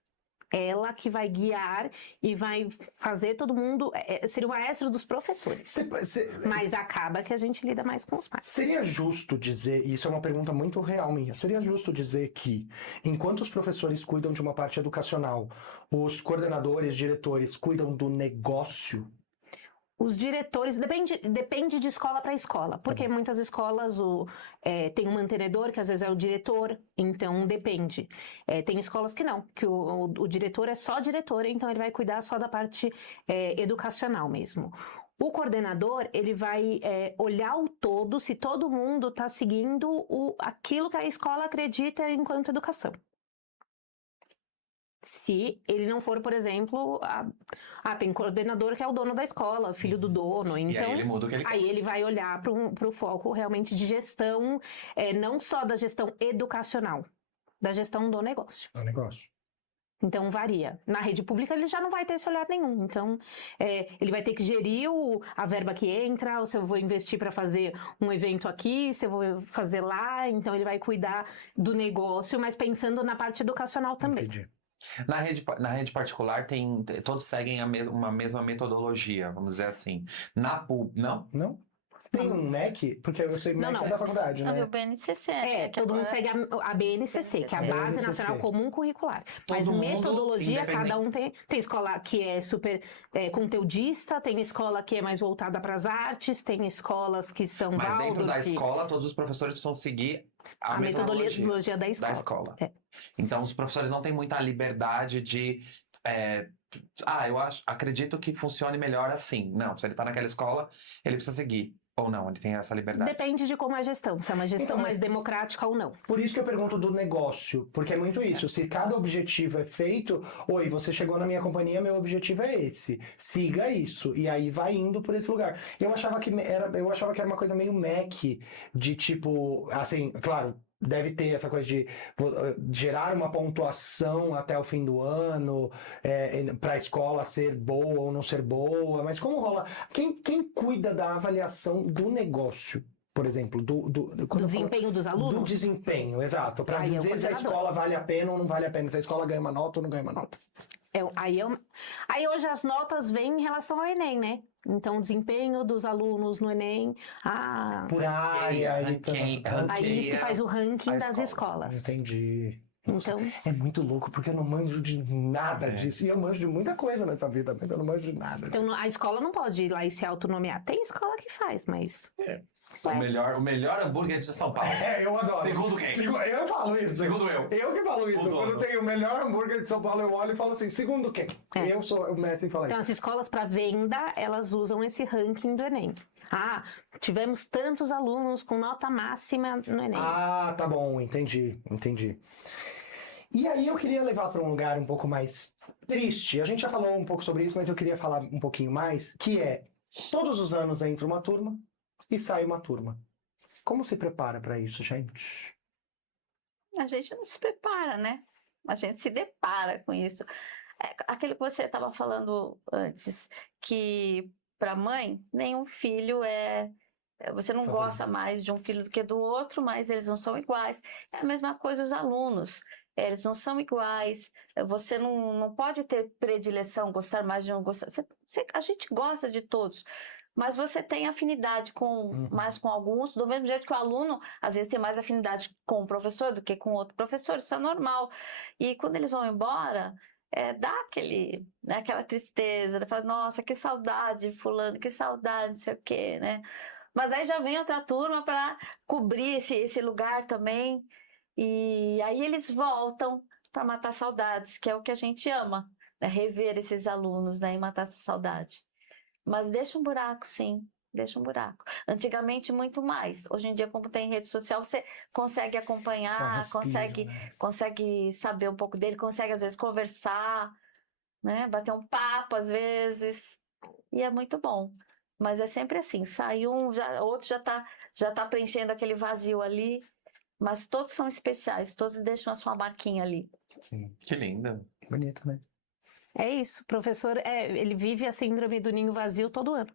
Ela que vai guiar e vai fazer todo mundo... seria o maestro dos professores. Mas acaba que a gente lida mais com os pais. Seria justo dizer, e isso é uma pergunta muito real minha, seria justo dizer que, enquanto os professores cuidam de uma parte educacional, os coordenadores, diretores cuidam do negócio? Os diretores, depende de escola para escola, porque muitas escolas tem um mantenedor, que às vezes é o diretor, então depende. Tem escolas que não, que o diretor é só diretor, então ele vai cuidar só da parte educacional mesmo. O coordenador, ele vai olhar o todo, se todo mundo está seguindo aquilo que a escola acredita enquanto educação. Se ele não for, por exemplo, tem coordenador que é o dono da escola, filho do dono, então... E aí ele muda o que ele quer. Aí ele vai olhar para o foco realmente de gestão, não só da gestão educacional, da gestão do negócio. É o negócio. Então varia. Na rede pública ele já não vai ter esse olhar nenhum. Então ele vai ter que gerir a verba que entra, ou se eu vou investir para fazer um evento aqui, se eu vou fazer lá. Então ele vai cuidar do negócio, mas pensando na parte educacional também. Entendi. Na rede particular, todos seguem uma mesma metodologia, vamos dizer assim. Na PUB, não? Não? Tem um MEC? Porque eu sei MEC é da faculdade, Não, né? o BNCC. Todo mundo segue a BNCC, que é a Base BNCC. Nacional Comum Curricular. Mas Todo mundo metodologia, independente. cada um tem. Tem escola que é super conteudista, tem escola que é mais voltada para as artes, tem escolas que são Mas dentro da Waldorf, escola, todos os professores precisam seguir a metodologia da escola. da escola. É. Então, os professores não têm muita liberdade de... acredito que funcione melhor assim. Não, se ele está naquela escola, ele precisa seguir. Ou não, ele tem essa liberdade. Depende de como é a gestão, se é uma gestão Então, mais democrática ou não. Por isso que eu pergunto do negócio, porque é muito isso. Se cada objetivo é feito, oi, você chegou na minha companhia, meu objetivo é esse. Siga isso. E aí vai indo por esse lugar. Eu achava que era uma coisa meio MEC, de tipo, assim, claro, deve ter essa coisa de gerar uma pontuação até o fim do ano, para a escola ser boa ou não ser boa, mas como rola? Quem cuida da avaliação do negócio? Por exemplo, do desempenho dos alunos? Do desempenho, exato. Para Aí é o dizer se a coordenador. escola vale a pena ou não vale a pena, se a escola ganha uma nota ou não ganha uma nota. Aí hoje as notas vêm em relação ao Enem, né? Então, o desempenho dos alunos no Enem. Por área e tal. Aí se faz o ranking a das escolas. Entendi. Então, É muito louco, porque eu não manjo de nada disso. E eu manjo de muita coisa nessa vida, mas eu não manjo de nada. então a escola não pode ir lá e se autonomear. Tem escola que faz, mas... O melhor hambúrguer de São Paulo. Eu adoro. Segundo quem? Eu falo isso. Segundo eu. Eu que falo isso. O dono. Quando tem o melhor hambúrguer de São Paulo, eu olho e falo assim, segundo quem? Eu sou o mestre em falar Então, isso. as escolas para venda, elas usam esse ranking do Enem. Tivemos tantos alunos com nota máxima no Enem. Tá bom, entendi. E aí eu queria levar para um lugar um pouco mais triste. A gente já falou um pouco sobre isso, mas eu queria falar um pouquinho mais, que é, todos os anos entra uma turma e sai uma turma. Como se prepara para isso, gente? A gente não se prepara, né? A gente se depara com isso. Aquilo que você estava falando antes, que para a mãe, nenhum filho você não Favorito. gosta mais de um filho do que do outro, mas eles não são iguais. É a mesma coisa os alunos. Eles não são iguais. Você não pode ter predileção, gostar mais de um, a gente gosta de todos. Mas você tem afinidade mais com alguns, do mesmo jeito que o aluno, às vezes, tem mais afinidade com o professor do que com outro professor, isso é normal. E quando eles vão embora, dá aquela tristeza, fala, nossa, que saudade, fulano, que saudade, não sei o quê, né? Mas aí já vem outra turma para cobrir esse lugar também, e aí eles voltam para matar saudades, que é o que a gente ama, né? Rever esses alunos, né? E matar essa saudade. Mas deixa um buraco, sim. Deixa um buraco. Antigamente, muito mais. Hoje em dia, como tem rede social, você consegue acompanhar, consegue saber um pouco dele, consegue, às vezes, conversar, né? Bater um papo, às vezes. E é muito bom. Mas é sempre assim. Sai um, outro já tá preenchendo aquele vazio ali. Mas todos são especiais. Todos deixam a sua marquinha ali. Sim. Que lindo. Bonito, né? É isso, professor, ele vive a síndrome do ninho vazio todo ano.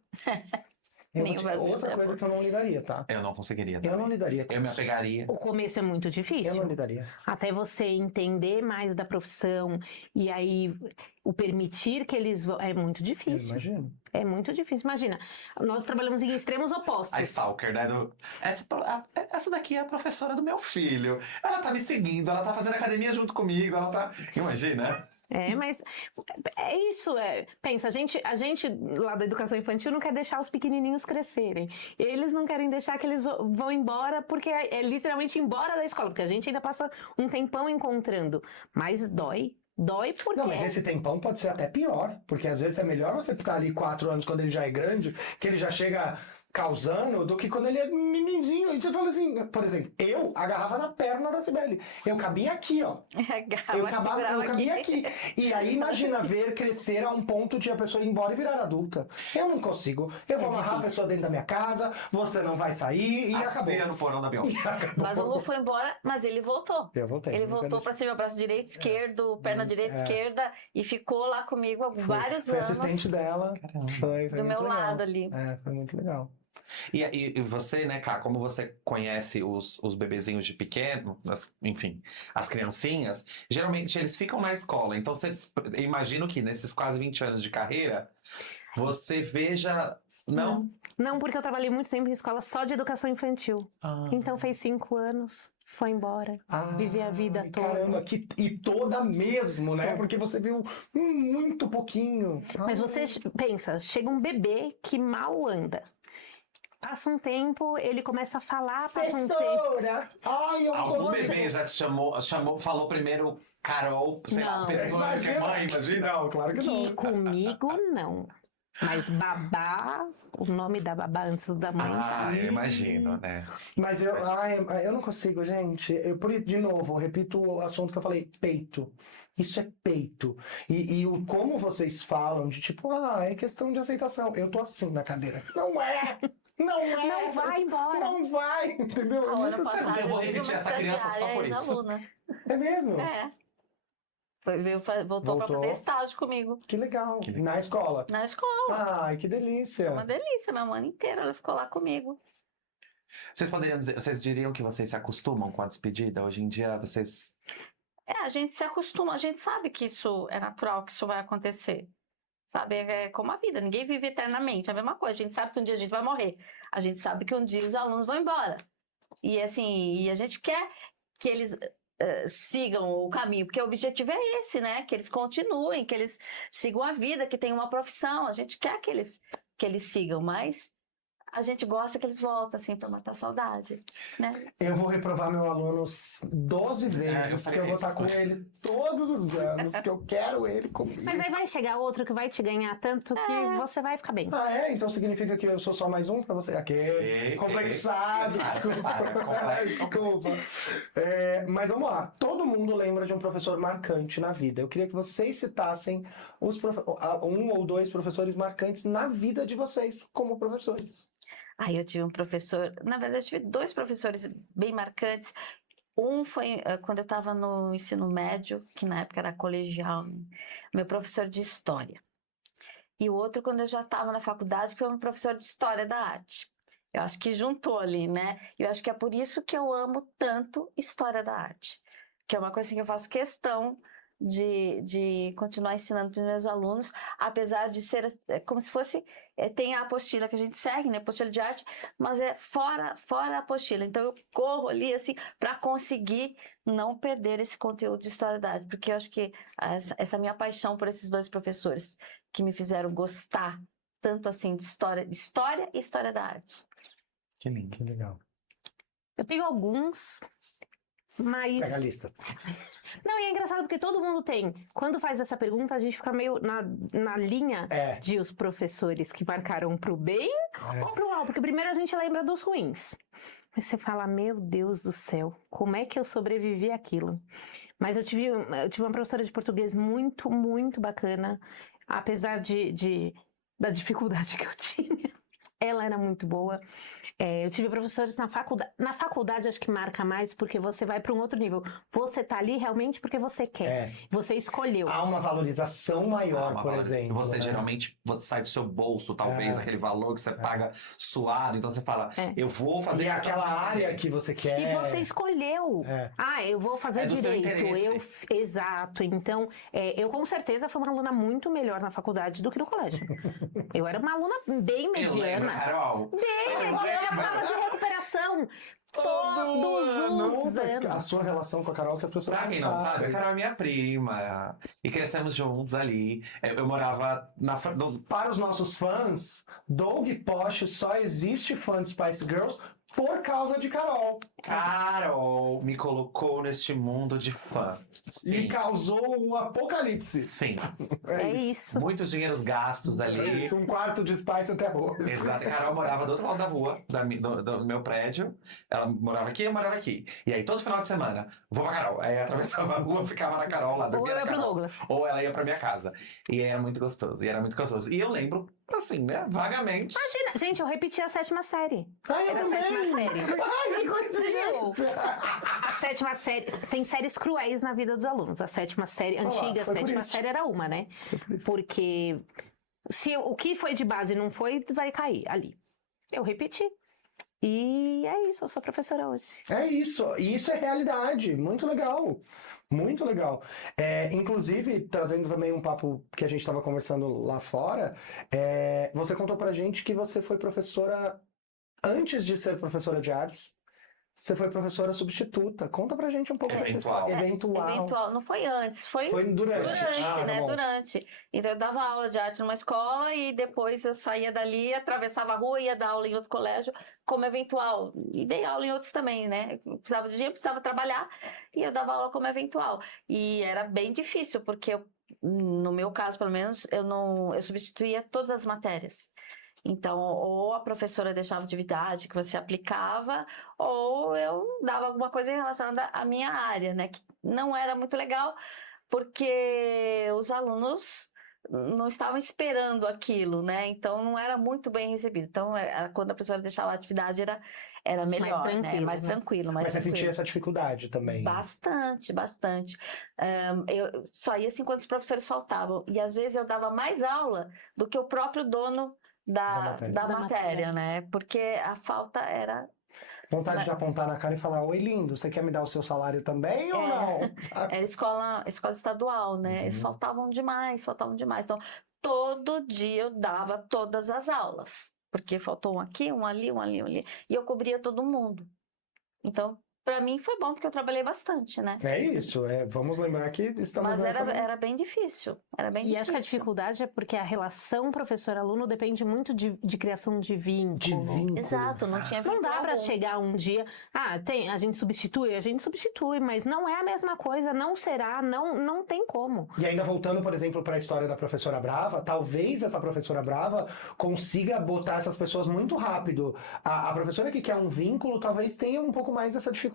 Ninho vazio, Outra coisa que eu não lidaria, tá? Eu não conseguiria Eu também. não lidaria com Eu me isso. apegaria. O começo é muito Eu difícil. não lidaria. Até você entender mais da profissão e aí o permitir que eles vão. É muito Eu difícil. imagino. É muito difícil. Imagina, nós trabalhamos em extremos opostos. A stalker, né? Essa daqui é a professora do meu filho. Ela tá me seguindo, ela tá fazendo academia junto comigo, ela tá... Imagina. Mas é isso. Pensa, a gente lá da educação infantil não quer deixar os pequenininhos crescerem. Eles não querem deixar que eles vão embora, porque é literalmente embora da escola, porque a gente ainda passa um tempão encontrando. Mas dói. Dói porque... Não, mas esse tempão pode ser até pior, porque às vezes é melhor você estar ali 4 anos quando ele já é grande, que ele já chega causando, do que quando ele é menininho. E você fala assim, por exemplo, eu agarrava na perna da Cibele. Eu cabia aqui, ó. Eu cabia aqui. E aí imagina ver crescer a um ponto de a pessoa ir embora e virar adulta. Eu não consigo. Eu vou amarrar a pessoa dentro da minha casa, você não vai sair e acabou. Ceia no porão da Beyoncé. Mas o Lu foi embora, mas ele voltou. Eu voltei. Ele voltou pra ser meu braço direito, esquerdo, perna direita, esquerda, e ficou lá comigo há vários Foi anos. assistente dela. Foi Do muito meu legal. lado ali. Foi muito legal. E você, né, Ká, como você conhece os bebezinhos de pequeno, enfim, as criancinhas, geralmente eles ficam na escola. Então, imagino que nesses quase 20 anos de carreira, você veja... Não, porque eu trabalhei muito tempo em escola só de educação infantil. Então fez 5 anos, foi embora. Viver a vida toda. Caramba, e toda mesmo, né? Toda. Porque você viu muito pouquinho. Mas você pensa, chega um bebê que mal anda. Passa um tempo, ele começa a falar, passa um tempo... Professora! Ai, eu Algum gosto. bebê já te falou primeiro Carol, sei lá, Não. pessoa que é mãe, imagina? Não, claro que não. Que comigo, não. Mas babá, o nome da babá antes da mãe já. Eu imagino, né? Mas eu não consigo, gente. De novo, repito o assunto que eu falei, peito. Isso é peito. E o como vocês falam de tipo, é questão de aceitação. Eu tô assim na cadeira. Não é! Não é! Não vai embora. Não vai! Entendeu? É O muito ano sério. passado Eu vou tive repetir uma essa criança só estagiária por isso. ex-aluna. É mesmo? Voltou pra Voltou. fazer estágio comigo. Que legal. Que legal. Na escola. Na escola. Ai, que delícia. Uma delícia, minha mãe inteira, ela ficou lá comigo. Vocês diriam que vocês se acostumam com a despedida? Hoje em dia, vocês... A gente se acostuma, a gente sabe que isso é natural, que isso vai acontecer. Sabe, é como a vida, ninguém vive eternamente, é a mesma coisa. A gente sabe que um dia a gente vai morrer, a gente sabe que um dia os alunos vão embora. E assim, e a gente quer que eles sigam o caminho, porque o objetivo é esse, né? Que eles continuem, que eles sigam a vida, que tenham uma profissão. A gente quer que eles sigam, mas a gente gosta que eles voltem, assim, pra matar a saudade, né? Eu vou reprovar meu aluno 12 vezes, eu porque eu vou faria estar com isso. ele todos os anos, que eu quero ele comigo. Mas aí vai chegar outro que vai te ganhar tanto que você vai ficar bem. Então significa que eu sou só mais um pra você? Ei, Complexado, ei. desculpa. Desculpa. Mas vamos lá. Todo mundo lembra de um professor marcante na vida. Eu queria que vocês citassem um ou dois professores marcantes na vida de vocês como professores. Eu tive um professor, na verdade eu tive 2 professores bem marcantes. Um foi quando eu estava no ensino médio, que na época era colegial, né? Meu professor de história. E o outro quando eu já estava na faculdade, que foi um professor de história da arte. Eu acho que juntou ali, né? Eu acho que é por isso que eu amo tanto história da arte. Que é uma coisa assim, que eu faço questão de continuar ensinando para os meus alunos, apesar de ser como se fosse, tem a apostila que a gente segue, né, apostila de arte, mas é fora a apostila, então eu corro ali assim para conseguir não perder esse conteúdo de história da arte, porque eu acho que essa minha paixão por esses 2 professores que me fizeram gostar tanto assim de história e história da arte. Que lindo. Que legal. Eu tenho alguns, mas... Pega a lista. Não, e é engraçado porque todo mundo tem. Quando faz essa pergunta, a gente fica meio na linha de os professores que marcaram pro bem ou pro mal. Porque primeiro a gente lembra dos ruins. Aí você fala, meu Deus do céu, como é que eu sobrevivi àquilo? Mas eu tive uma professora de português muito, muito bacana. Apesar da dificuldade que eu tinha. ela era muito boa. Eu tive professores na faculdade. Na faculdade, acho que marca mais, porque você vai para um outro nível. Você tá ali realmente porque você quer. Você escolheu. Há uma valorização maior, por exemplo. Você né? geralmente você sai do seu bolso, talvez, aquele valor que você paga suado. Então você fala, eu vou fazer E isso. aquela área que você quer. E você escolheu. Eu vou fazer do seu direito. interesse. Exato. Então, eu com certeza fui uma aluna muito melhor na faculdade do que no colégio. Eu era uma aluna bem Eu lembro, mediana. Carol. Bem mediana, fala de recuperação. Todos os anos. A sua relação com a Carol, que as pessoas Pra quem não sabe, a Carol é minha prima. E crescemos juntos ali. Eu morava Para os nossos fãs, Doug Posh só existe fã de Spice Girls por causa de Carol. Carol me colocou neste mundo de fã. E causou um apocalipse. Sim. É isso. Muitos dinheiros gastos ali. Um quarto de Spice até hoje. Exato. A Carol morava do outro lado da rua, do meu prédio. Ela morava aqui, eu morava aqui. E aí, todo final de semana, vou pra Carol. Aí atravessava a rua, ficava na Carol lá. Ou eu ia pro Douglas. Ou ela ia pra minha casa. E era muito gostoso. E eu lembro, assim, né, vagamente. Imagina, gente, eu repeti a 7ª série. Ai, eu Era a também. 7ª série. Ai, que coincidência. A 7ª série. Tem séries cruéis na vida dos alunos. A 7ª série, antiga, a foi por 7ª isso. série era uma, né? Porque se o que foi de base não foi, vai cair ali. Eu repeti. E é isso, eu sou professora hoje. É isso, e isso é realidade, muito legal, muito legal. Inclusive, trazendo também um papo que a gente estava conversando lá fora, você contou pra gente que você foi professora, antes de ser professora de artes, você foi professora substituta. Conta pra gente um pouco. Eventual. Eventual, não foi antes, foi durante. né? Tá bom. Durante. Então eu dava aula de arte numa escola e depois eu saía dali, atravessava a rua e ia dar aula em outro colégio como eventual. E dei aula em outros também, né? Eu precisava de dinheiro, precisava trabalhar e eu dava aula como eventual. E era bem difícil, porque no meu caso, pelo menos, eu substituía todas as matérias. Então, ou a professora deixava atividade que você aplicava, ou eu dava alguma coisa relacionada à minha área, né? Que não era muito legal, porque os alunos não estavam esperando aquilo, né? Então, não era muito bem recebido. Então, quando a professora deixava a atividade, era melhor, mais tranquilo, né? Mais tranquilo, mais Mas você tranquilo. sentia essa dificuldade também? Bastante, bastante. Eu só ia assim quando os professores faltavam. E às vezes eu dava mais aula do que o próprio dono da matéria, né? Porque a falta era... Vontade de apontar na cara e falar, oi lindo, você quer me dar o seu salário também ou não? Sabe? Era escola estadual, né? Eles faltavam demais. Então, todo dia eu dava todas as aulas. Porque faltou um aqui, um ali, um ali, um ali. E eu cobria todo mundo. Então, pra mim foi bom, porque eu trabalhei bastante, né? É isso, vamos lembrar que estamos Mas nessa... era bem difícil. E acho que a dificuldade é porque a relação professor-aluno depende muito de criação de vínculo. Exato, não tinha vínculo. Não dá pra algum. chegar um dia, a gente substitui, mas não é a mesma coisa, não será, não tem como. E ainda voltando, por exemplo, para a história da professora Brava, talvez essa professora Brava consiga botar essas pessoas muito rápido. A professora que quer um vínculo talvez tenha um pouco mais essa dificuldade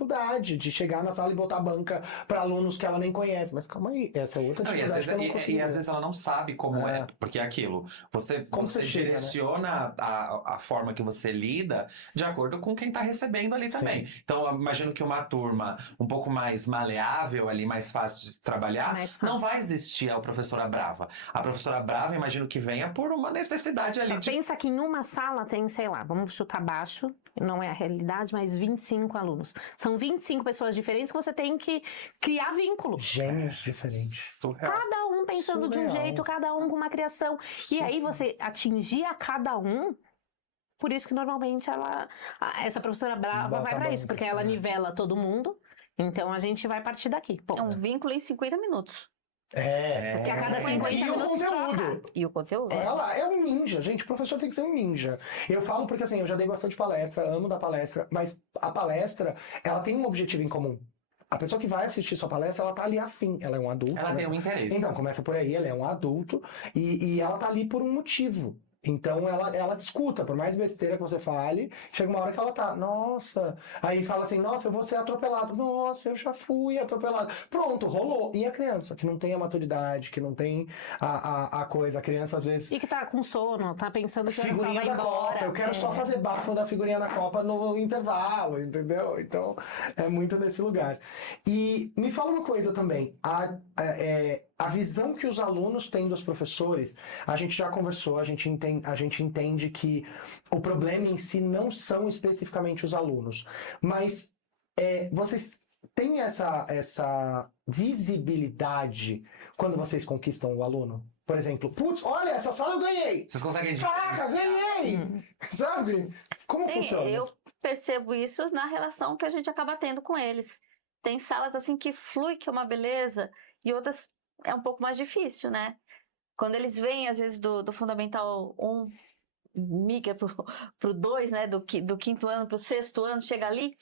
de chegar na sala e botar banca para alunos que ela nem conhece. Mas calma aí, essa é outra dificuldade que eu não consigo. E às vezes ela não sabe como é, porque é aquilo. Você chega, direciona, né? a forma que você lida de acordo com quem tá recebendo ali também. Sim. Então, eu imagino que uma turma um pouco mais maleável ali, mais fácil de trabalhar, não vai existir a professora Brava. A professora Brava, imagino que venha por uma necessidade ali. Pensa que em uma sala tem, sei lá, vamos chutar baixo, não é a realidade, mas 25 alunos. São 25 pessoas diferentes que você tem que criar vínculo. Gênios diferentes. Surreal. Cada um pensando de um Surreal. jeito, cada um com uma criação. E aí você atingir a cada um. Por isso que normalmente essa professora Brava Bota vai a para isso, banca, porque ela nivela todo mundo. Então a gente vai partir daqui. É um vínculo em 50 minutos. Porque a cada 50 E o minutos conteúdo. E o conteúdo? Olha lá, é um ninja, gente. O professor tem que ser um ninja. Eu falo porque, assim, eu já dei bastante palestra, amo dar palestra, mas a palestra, ela tem um objetivo em comum. A pessoa que vai assistir sua palestra, ela tá ali afim. Ela é um adulto. Ela tem um interesse. Então, começa por aí, ela é um adulto e ela tá ali por um motivo. Então ela te escuta, por mais besteira que você fale, chega uma hora que ela tá, nossa. Aí fala assim, nossa, eu vou ser atropelado. Nossa, eu já fui atropelado. Pronto, rolou. E a criança, que não tem a maturidade, que não tem a coisa, a criança às vezes. E que tá com sono, tá pensando que ela Figurinha vai da embora. Copa, eu quero só fazer bafo da figurinha da Copa no intervalo, entendeu? Então, é muito nesse lugar. E me fala uma coisa também, a visão que os alunos têm dos professores, a gente já conversou, a gente entende que o problema em si não são especificamente os alunos, mas vocês têm essa visibilidade quando vocês conquistam o aluno? Por exemplo, putz, olha, essa sala eu ganhei! Vocês conseguem Caraca, ganhei! Sabe? Como Sim, funciona? eu percebo isso na relação que a gente acaba tendo com eles. Tem salas assim que flui, que é uma beleza, e outras é um pouco mais difícil, né? Quando eles vêm, às vezes, do Fundamental 1, migra pro 2, né? Do 5º ano pro 6º ano, chega ali,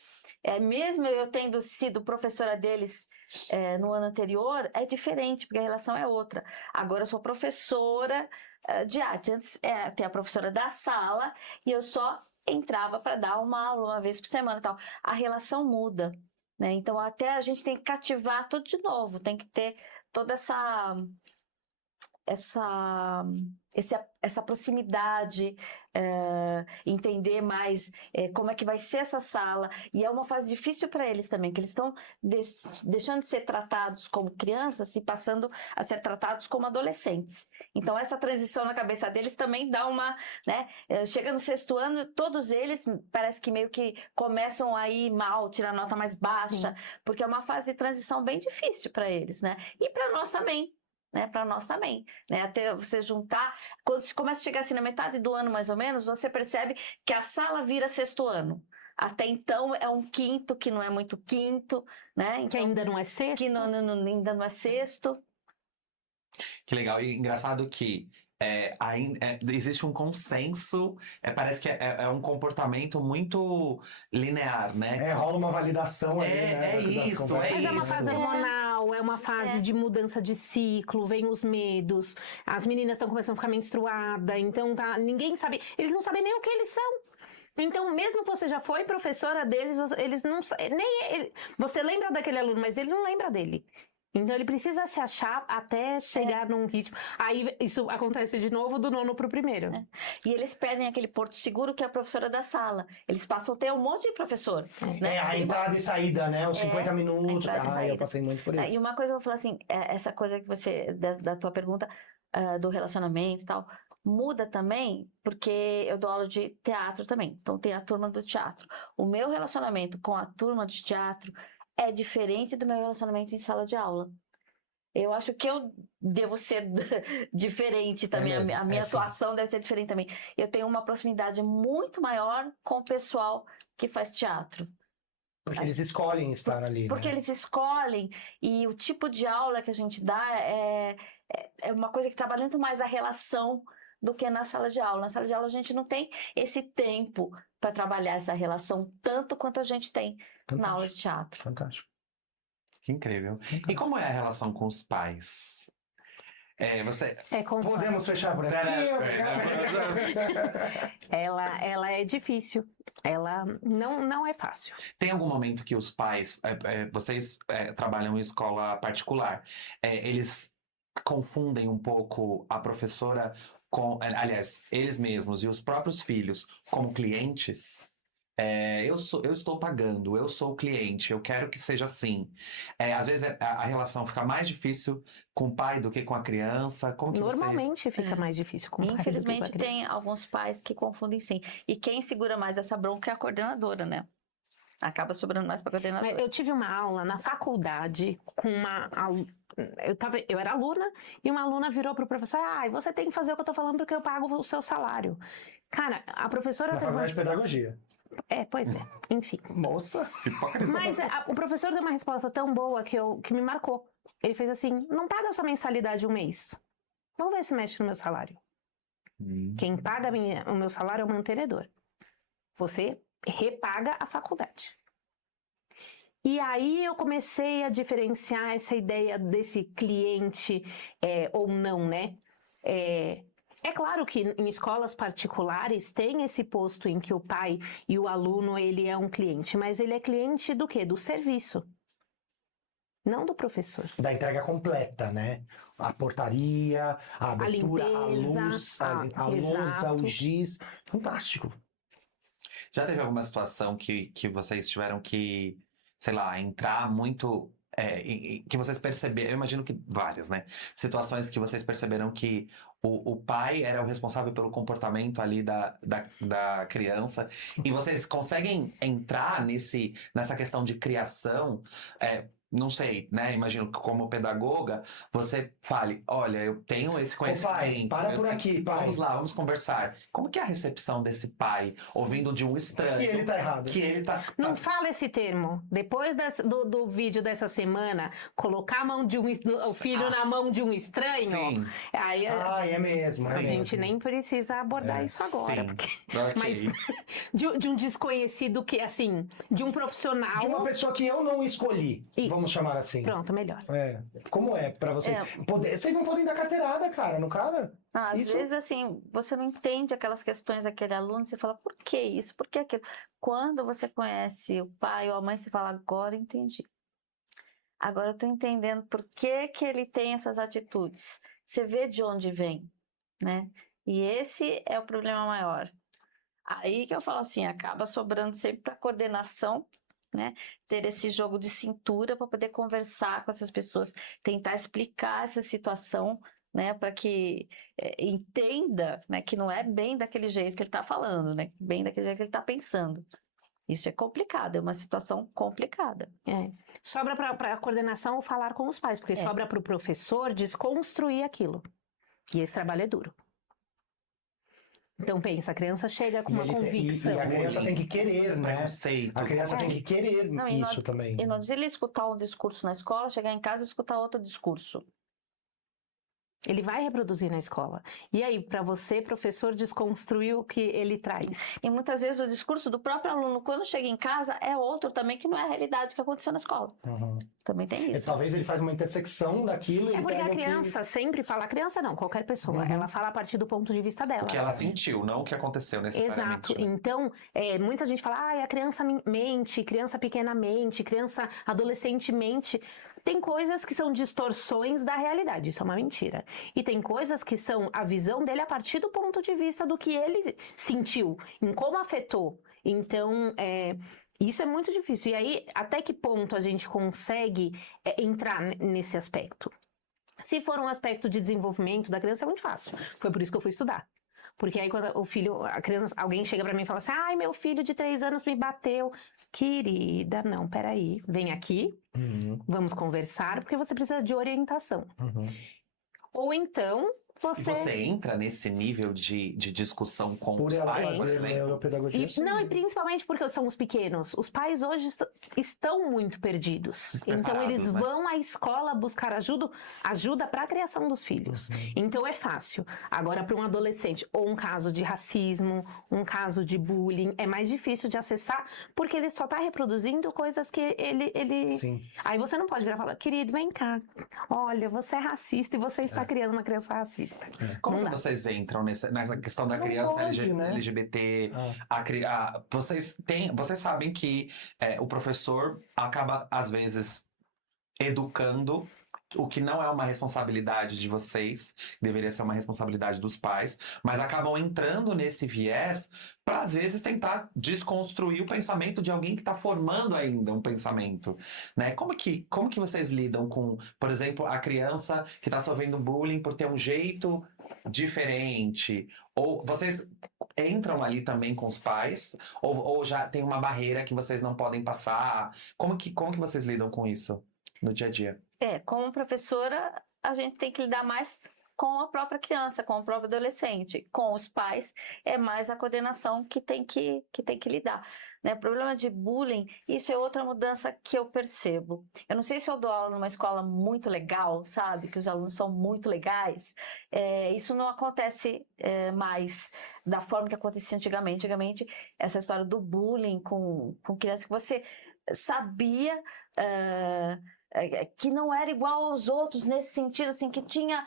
mesmo eu tendo sido professora deles no ano anterior, é diferente, porque a relação é outra. Agora eu sou professora de arte. Antes tem a professora da sala, e eu só entrava para dar uma aula uma vez por semana e tal. A relação muda, né? Então até a gente tem que cativar tudo de novo, tem que ter toda essa proximidade, entender mais como é que vai ser essa sala. E é uma fase difícil para eles também, que eles estão deixando de ser tratados como crianças e passando a ser tratados como adolescentes. Então essa transição na cabeça deles também dá uma, né? Chega no 6º ano, todos eles parece que meio que começam a ir mal, tirar nota mais baixa, sim, porque é uma fase de transição bem difícil para eles, né? E para nós também. Né, para nós também, né? Até você juntar, quando você começa a chegar assim na metade do ano mais ou menos, você percebe que a sala vira 6º ano. Até então é um 5º que não é muito 5º, né? Então, que ainda não é 6º. Que ainda não é 6º. Que legal, e engraçado que existe um consenso, parece que é um comportamento muito linear, né? Rola uma validação ali, né? Mas é uma fase hormonal, é uma fase de mudança de ciclo, vem os medos, as meninas estão começando a ficar menstruada, então ninguém sabe, eles não sabem nem o que eles são. Então, mesmo que você já foi professora deles, eles não você lembra daquele aluno, mas ele não lembra dele. Então, ele precisa se achar até chegar num ritmo. Aí, isso acontece de novo do 9º pro 1º. E eles perdem aquele porto seguro que é a professora da sala. Eles passam a ter um monte de professor. Né? A entrada e saída, né? Os 50 minutos. Eu passei muito por isso. E uma coisa, eu vou falar assim, essa coisa que você, da tua pergunta, do relacionamento e tal, muda também, porque eu dou aula de teatro também. Então, tem a turma do teatro. O meu relacionamento com a turma de teatro é diferente do meu relacionamento em sala de aula. Eu acho que eu devo ser diferente também, a minha atuação deve ser diferente também. Eu tenho uma proximidade muito maior com o pessoal que faz teatro. Porque eles escolhem estar ali, Porque né? eles escolhem, e o tipo de aula que a gente dá é uma coisa que trabalha muito mais a relação do que na sala de aula. Na sala de aula a gente não tem esse tempo para trabalhar essa relação tanto quanto a gente tem na aula de teatro. Fantástico. Que incrível. E como é a relação com os pais? Podemos fechar por aqui? Ela é difícil. Ela não é fácil. Tem algum momento que os pais, vocês trabalham em escola particular, eles confundem um pouco a professora aliás, eles mesmos e os próprios filhos como clientes? Eu estou pagando, eu sou o cliente, eu quero que seja assim. Às vezes a relação fica mais difícil com o pai do que com a criança. Como que Normalmente fica mais difícil com o pai. Infelizmente tem alguns pais que confundem sim. E quem segura mais essa bronca é a coordenadora, né? Acaba sobrando mais para a coordenadora. Eu tive uma aula na faculdade com uma eu era aluna e uma aluna virou pro professor: você tem que fazer o que eu tô falando porque eu pago o seu salário. Cara, a professora... Na faculdade de pedagogia. Pois é. Enfim. Moça. Mas o professor deu uma resposta tão boa que me marcou. Ele fez assim: não paga a sua mensalidade um mês. Vamos ver se mexe no meu salário. Quem paga o meu salário é o mantenedor. Você repaga a faculdade. E aí eu comecei a diferenciar essa ideia desse cliente ou não, né? É claro que em escolas particulares tem esse posto em que o pai e o aluno, ele é um cliente, mas ele é cliente do quê? Do serviço, não do professor. Da entrega completa, né? A portaria, a abertura, a limpeza, luz, a lousa, exato. o giz. Fantástico. Já teve alguma situação que vocês tiveram que, sei lá, entrar muito. Que vocês perceberam, eu imagino que várias, né? Situações que vocês perceberam que o pai era o responsável pelo comportamento ali da criança, e vocês conseguem entrar nessa questão de criação. Não sei, né? Imagino que como pedagoga, você fale, olha, eu tenho esse Ô pai, conhecimento. para por aqui, pai. Vamos lá, vamos conversar. Como que é a recepção desse pai, ouvindo de um estranho? Que ele tá errado. Que ele tá... Não fala esse termo. Depois do vídeo dessa semana, colocar a mão o filho na mão de um estranho, Sim. aí É mesmo. a gente nem precisa abordar isso agora. Sim. Porque... Ok. Mas de um desconhecido que, assim, de um profissional. De uma pessoa que eu não escolhi, Isso. vamos chamar assim. Pronto, melhor. Como é pra vocês? Vocês não podem dar carteirada, cara, no cara? Às Isso- vezes, assim, você não entende aquelas questões daquele aluno, você fala, por que isso? Por que aquilo? Quando você conhece o pai ou a mãe, você fala, agora eu entendi. Agora eu tô entendendo por que que ele tem essas atitudes. Você vê de onde vem, né? E esse é o problema maior. Aí que eu falo assim, acaba sobrando sempre para coordenação, né? Ter esse jogo de cintura para poder conversar com essas pessoas, tentar explicar essa situação, né? Para que entenda, né? Que não é bem daquele jeito que ele está falando, né? Bem daquele jeito que ele está pensando. Isso é complicado, é uma situação complicada. Sobra para a coordenação falar com os pais, porque sobra para o professor desconstruir aquilo. E esse trabalho é duro. Então pensa, a criança chega com uma convicção. E a criança tem que querer, né? Preconceito. A criança tem que querer Não, e isso também. E não adianta ele escutar um discurso na escola, chegar em casa e escutar outro discurso. Ele vai reproduzir na escola. E aí, para você, professor, desconstruir o que ele traz? E muitas vezes o discurso do próprio aluno, quando chega em casa, é outro também, que não é a realidade que aconteceu na escola. Uhum. Também tem isso. Talvez ele faz uma intersecção daquilo e É porque pega a o que- criança sempre fala, a criança não, qualquer pessoa, ela fala a partir do ponto de vista dela. O que ela sentiu, não o que aconteceu necessariamente. Exato. né? Então, muita gente fala, a criança mente, criança pequena mente, criança adolescente mente. Tem coisas que são distorções da realidade, isso é uma mentira. E tem coisas que são a visão dele a partir do ponto de vista do que ele sentiu, em como afetou. Então, isso é muito difícil. E aí, até que ponto a gente consegue entrar nesse aspecto? Se for um aspecto de desenvolvimento da criança, é muito fácil. Foi por isso que eu fui estudar. Porque aí quando alguém chega pra mim e fala assim, ai, meu filho de 3 anos me bateu. Querida, não, peraí, vem aqui, vamos conversar, porque você precisa de orientação. Ou então, E você entra nesse nível de discussão com Por os ela pais, por fazer exemplo? neuropedagogia. sim. Não, e principalmente porque são os pequenos. Os pais hoje estão muito perdidos. Então, eles né? vão à escola buscar ajuda para a criação dos filhos. Então, é fácil. Agora, para um adolescente, ou um caso de racismo, um caso de bullying, é mais difícil de acessar, porque ele só está reproduzindo coisas que ele... Sim. Aí você não pode virar e falar, querido, vem cá. Olha, você é racista e você está criando uma criança racista. Como Não que dá. vocês entram nessa questão da Não criança pode, né? LGBT? Vocês sabem que o professor acaba, às vezes, educando o que não é uma responsabilidade de vocês, deveria ser uma responsabilidade dos pais, mas acabam entrando nesse viés para, às vezes, tentar desconstruir o pensamento de alguém que está formando ainda um pensamento, né? Como que vocês lidam com, por exemplo, a criança que está sofrendo bullying por ter um jeito diferente? Ou vocês entram ali também com os pais? Ou já tem uma barreira que vocês não podem passar? Como que vocês lidam com isso no dia a dia? Como professora, a gente tem que lidar mais com a própria criança, com o próprio adolescente. Com os pais, é mais a coordenação que tem que lidar. Né? O problema de bullying, isso é outra mudança que eu percebo. Eu não sei se eu dou aula numa escola muito legal, sabe? Que os alunos são muito legais. Isso não acontece mais da forma que acontecia antigamente. Antigamente, essa história do bullying com criança que você sabia... que não era igual aos outros nesse sentido, assim, que tinha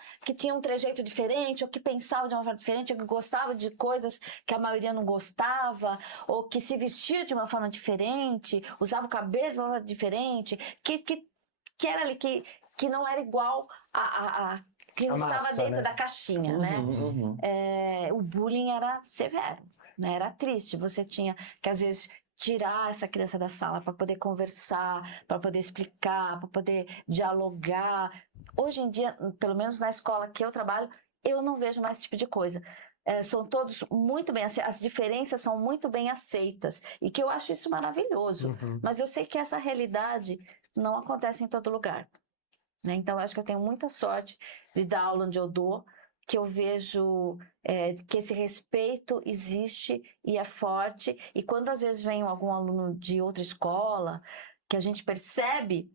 um trejeito diferente, ou que pensava de uma forma diferente, ou que gostava de coisas que a maioria não gostava, ou que se vestia de uma forma diferente, usava o cabelo de uma forma diferente, que era ali, que não era igual a que não A estava massa, dentro né? da caixinha, né? O bullying era severo, né? Era triste. Você tinha que, às vezes, tirar essa criança da sala para poder conversar, para poder explicar, para poder dialogar. Hoje em dia, pelo menos na escola que eu trabalho, eu não vejo mais esse tipo de coisa. São todos muito bem, as diferenças são muito bem aceitas, e que eu acho isso maravilhoso. Uhum. Mas eu sei que essa realidade não acontece em todo lugar, né? Então, eu acho que eu tenho muita sorte de dar aula onde eu dou, que eu vejo que esse respeito existe e é forte. E quando às vezes vem algum aluno de outra escola, que a gente percebe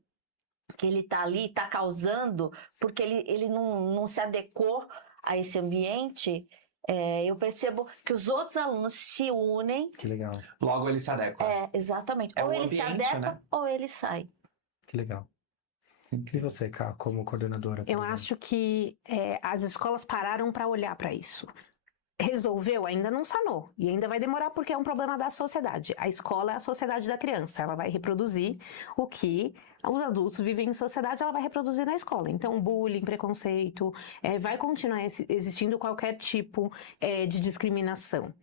que ele está ali, está causando, porque ele não se adequou a esse ambiente, eu percebo que os outros alunos se unem. Que legal, Logo ele se adequa. Exatamente. É Ou o ele se ambiente, adequa, né? ou ele sai. que legal. E você, Ká, como coordenadora? por Eu exemplo? acho que as escolas pararam para olhar para isso. Resolveu? Ainda não sanou. E ainda vai demorar porque é um problema da sociedade. A escola é a sociedade da criança. Ela vai reproduzir o que os adultos vivem em sociedade, ela vai reproduzir na escola. Então, bullying, preconceito, vai continuar existindo qualquer tipo de discriminação.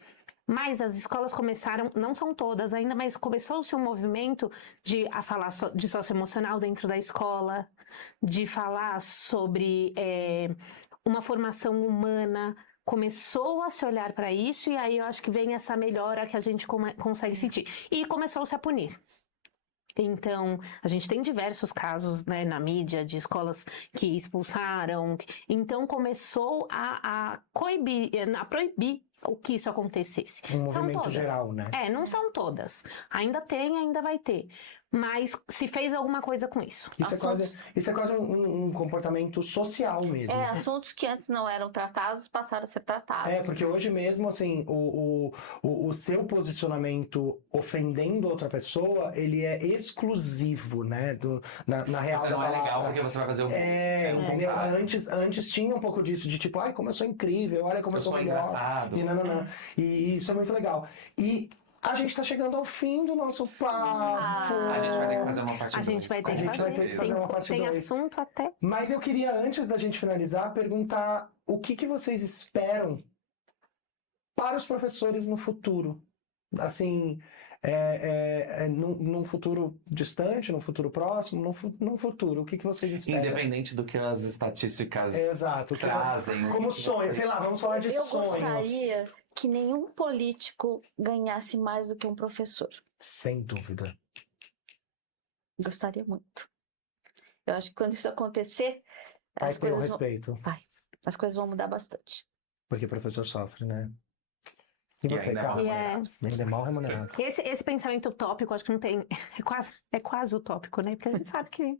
Mas as escolas começaram, não são todas ainda, mas começou-se um movimento de falar de socioemocional dentro da escola, de falar sobre uma formação humana. Começou a se olhar para isso, e aí eu acho que vem essa melhora que a gente consegue sentir. E começou-se a punir. Então, a gente tem diversos casos, né, na mídia de escolas que expulsaram. Então, começou a proibir o que isso acontecesse. Um São movimento todas. geral, né? Não são todas. Ainda tem, ainda vai ter. Mas se fez alguma coisa com isso. Isso é quase um comportamento social mesmo. Assuntos que antes não eram tratados passaram a ser tratados. Porque hoje mesmo, assim, o seu posicionamento ofendendo outra pessoa, ele é exclusivo, né? Na real Você da não é legal palavra. porque você vai fazer o Entendeu? contrário. Antes tinha um pouco disso, de tipo, ai, como eu sou incrível, olha como eu sou melhor. Engraçado. E não. E isso é muito legal. E a gente tá chegando ao fim do nosso papo. A gente vai ter que fazer uma parte A gente vai ter que vai fazer uma parte Tem 2. assunto até. Mas eu queria, antes da gente finalizar, perguntar o que vocês esperam para os professores no futuro. Assim, num futuro distante, num futuro próximo, num futuro. O que vocês esperam? Independente do que as estatísticas Exato. trazem. Como sonho, sei lá, vamos falar de Eu sonhos. gostaria que nenhum político ganhasse mais do que um professor. Sem dúvida. Gostaria muito. Eu acho que quando isso acontecer, Vai as ter o coisas respeito. as coisas vão mudar bastante. Porque o professor sofre, né? E E você, ainda é mal Carla? remunerado. Ainda é mal remunerado. Esse pensamento utópico, acho que não tem. É quase utópico, né? Porque a gente sabe que.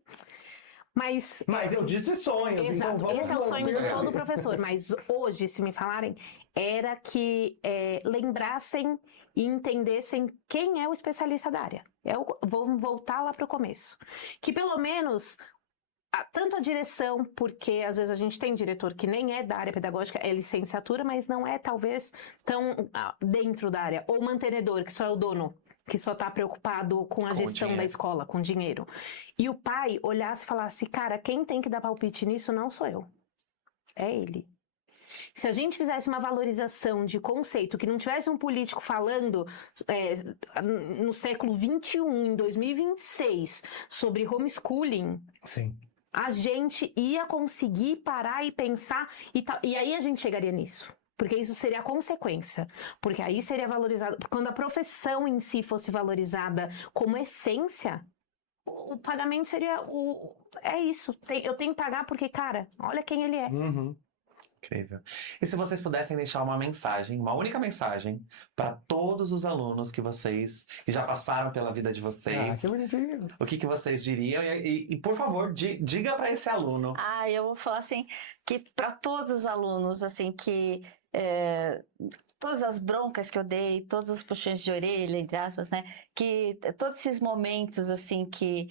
Mas eu disse sonhos, então exato, vamos... esse é o sonho de vamos. todo professor. Mas hoje, se me falarem, era que lembrassem e entendessem quem é o especialista da área. Vamos voltar lá para o começo. Que pelo menos, tanto a direção, porque às vezes a gente tem diretor que nem é da área pedagógica, é licenciatura, mas não é talvez tão dentro da área. Ou mantenedor, que só é o dono, que só está preocupado com a gestão da escola, com dinheiro. E o pai olhasse e falasse, cara, quem tem que dar palpite nisso não sou eu, é ele. Se a gente fizesse uma valorização de conceito, que não tivesse um político falando no século XXI, em 2026, sobre homeschooling, Sim. a gente ia conseguir parar e pensar, e aí a gente chegaria nisso. Porque isso seria a consequência. Porque aí seria valorizado. Quando a profissão em si fosse valorizada como essência, o pagamento seria é isso. Eu tenho que pagar porque, cara, olha quem ele é. Uhum. Incrível. E se vocês pudessem deixar uma mensagem, uma única mensagem, para todos os alunos que já passaram pela vida de vocês, Que bonitinho. o que vocês diriam? E por favor, diga para esse aluno. Eu vou falar assim, que para todos os alunos, assim, que todas as broncas que eu dei, todos os puxões de orelha, entre aspas, né, que todos esses momentos, assim, que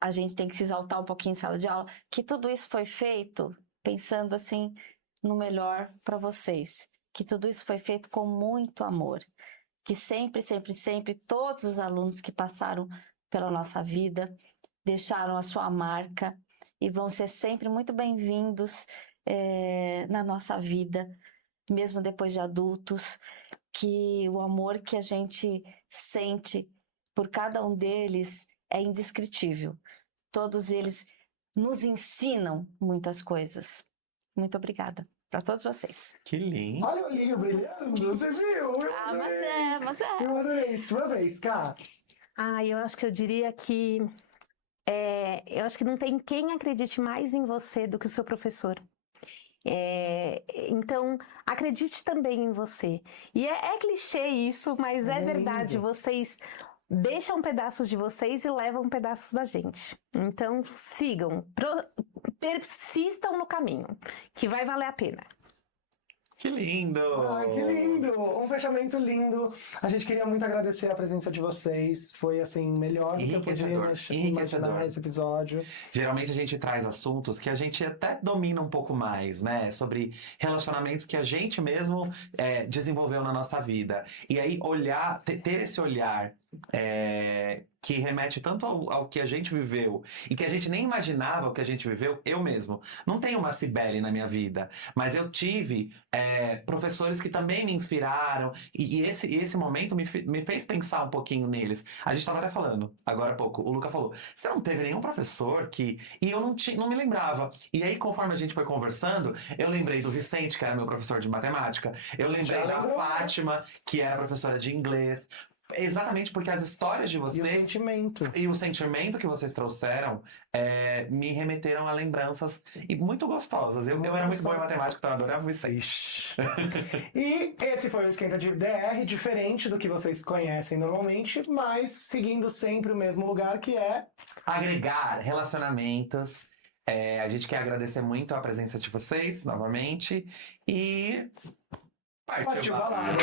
a gente tem que se exaltar um pouquinho em sala de aula, que tudo isso foi feito pensando assim no melhor para vocês, que tudo isso foi feito com muito amor, que sempre, sempre, sempre todos os alunos que passaram pela nossa vida deixaram a sua marca e vão ser sempre muito bem-vindos na nossa vida, mesmo depois de adultos, que o amor que a gente sente por cada um deles é indescritível. Todos eles nos ensinam muitas coisas. Muito obrigada para todos vocês. Que lindo. Olha o olhinho brilhando, você viu? Eu adorei. Mas é. Eu adorei. Sua vez, Cá. Eu acho que eu diria que eu acho que não tem quem acredite mais em você do que o seu professor. Então, acredite também em você. E é clichê isso, mas é verdade. lindo. Vocês deixam pedaços de vocês e levam pedaços da gente. Então, sigam, persistam no caminho, que vai valer a pena. Que lindo! Ai, que lindo! Um fechamento lindo. A gente queria muito agradecer a presença de vocês. Foi, assim, melhor do que eu podia imaginar esse episódio. Geralmente a gente traz assuntos que a gente até domina um pouco mais, né? Sobre relacionamentos que a gente mesmo desenvolveu na nossa vida. E aí, ter esse olhar que remete tanto ao que a gente viveu e que a gente nem imaginava o que a gente viveu, eu mesmo. Não tenho uma Cibele na minha vida, mas eu tive professores que também me inspiraram e esse momento me fez pensar um pouquinho neles. A gente estava até falando, agora há pouco, o Luca falou, você não teve nenhum professor que... E eu não me lembrava. E aí, conforme a gente foi conversando, eu lembrei do Vicente, que era meu professor de matemática, eu lembrei da Fátima, que era professora de inglês. Exatamente porque as histórias de vocês... E o sentimento. E o sentimento que vocês trouxeram me remeteram a lembranças muito gostosas. Eu era muito bom em matemática, então eu adorava vocês. E esse foi o Esquenta de DR, diferente do que vocês conhecem normalmente, mas seguindo sempre o mesmo lugar, que é... Agregar relacionamentos. A gente quer agradecer muito a presença de vocês, novamente. E... Partiu balada!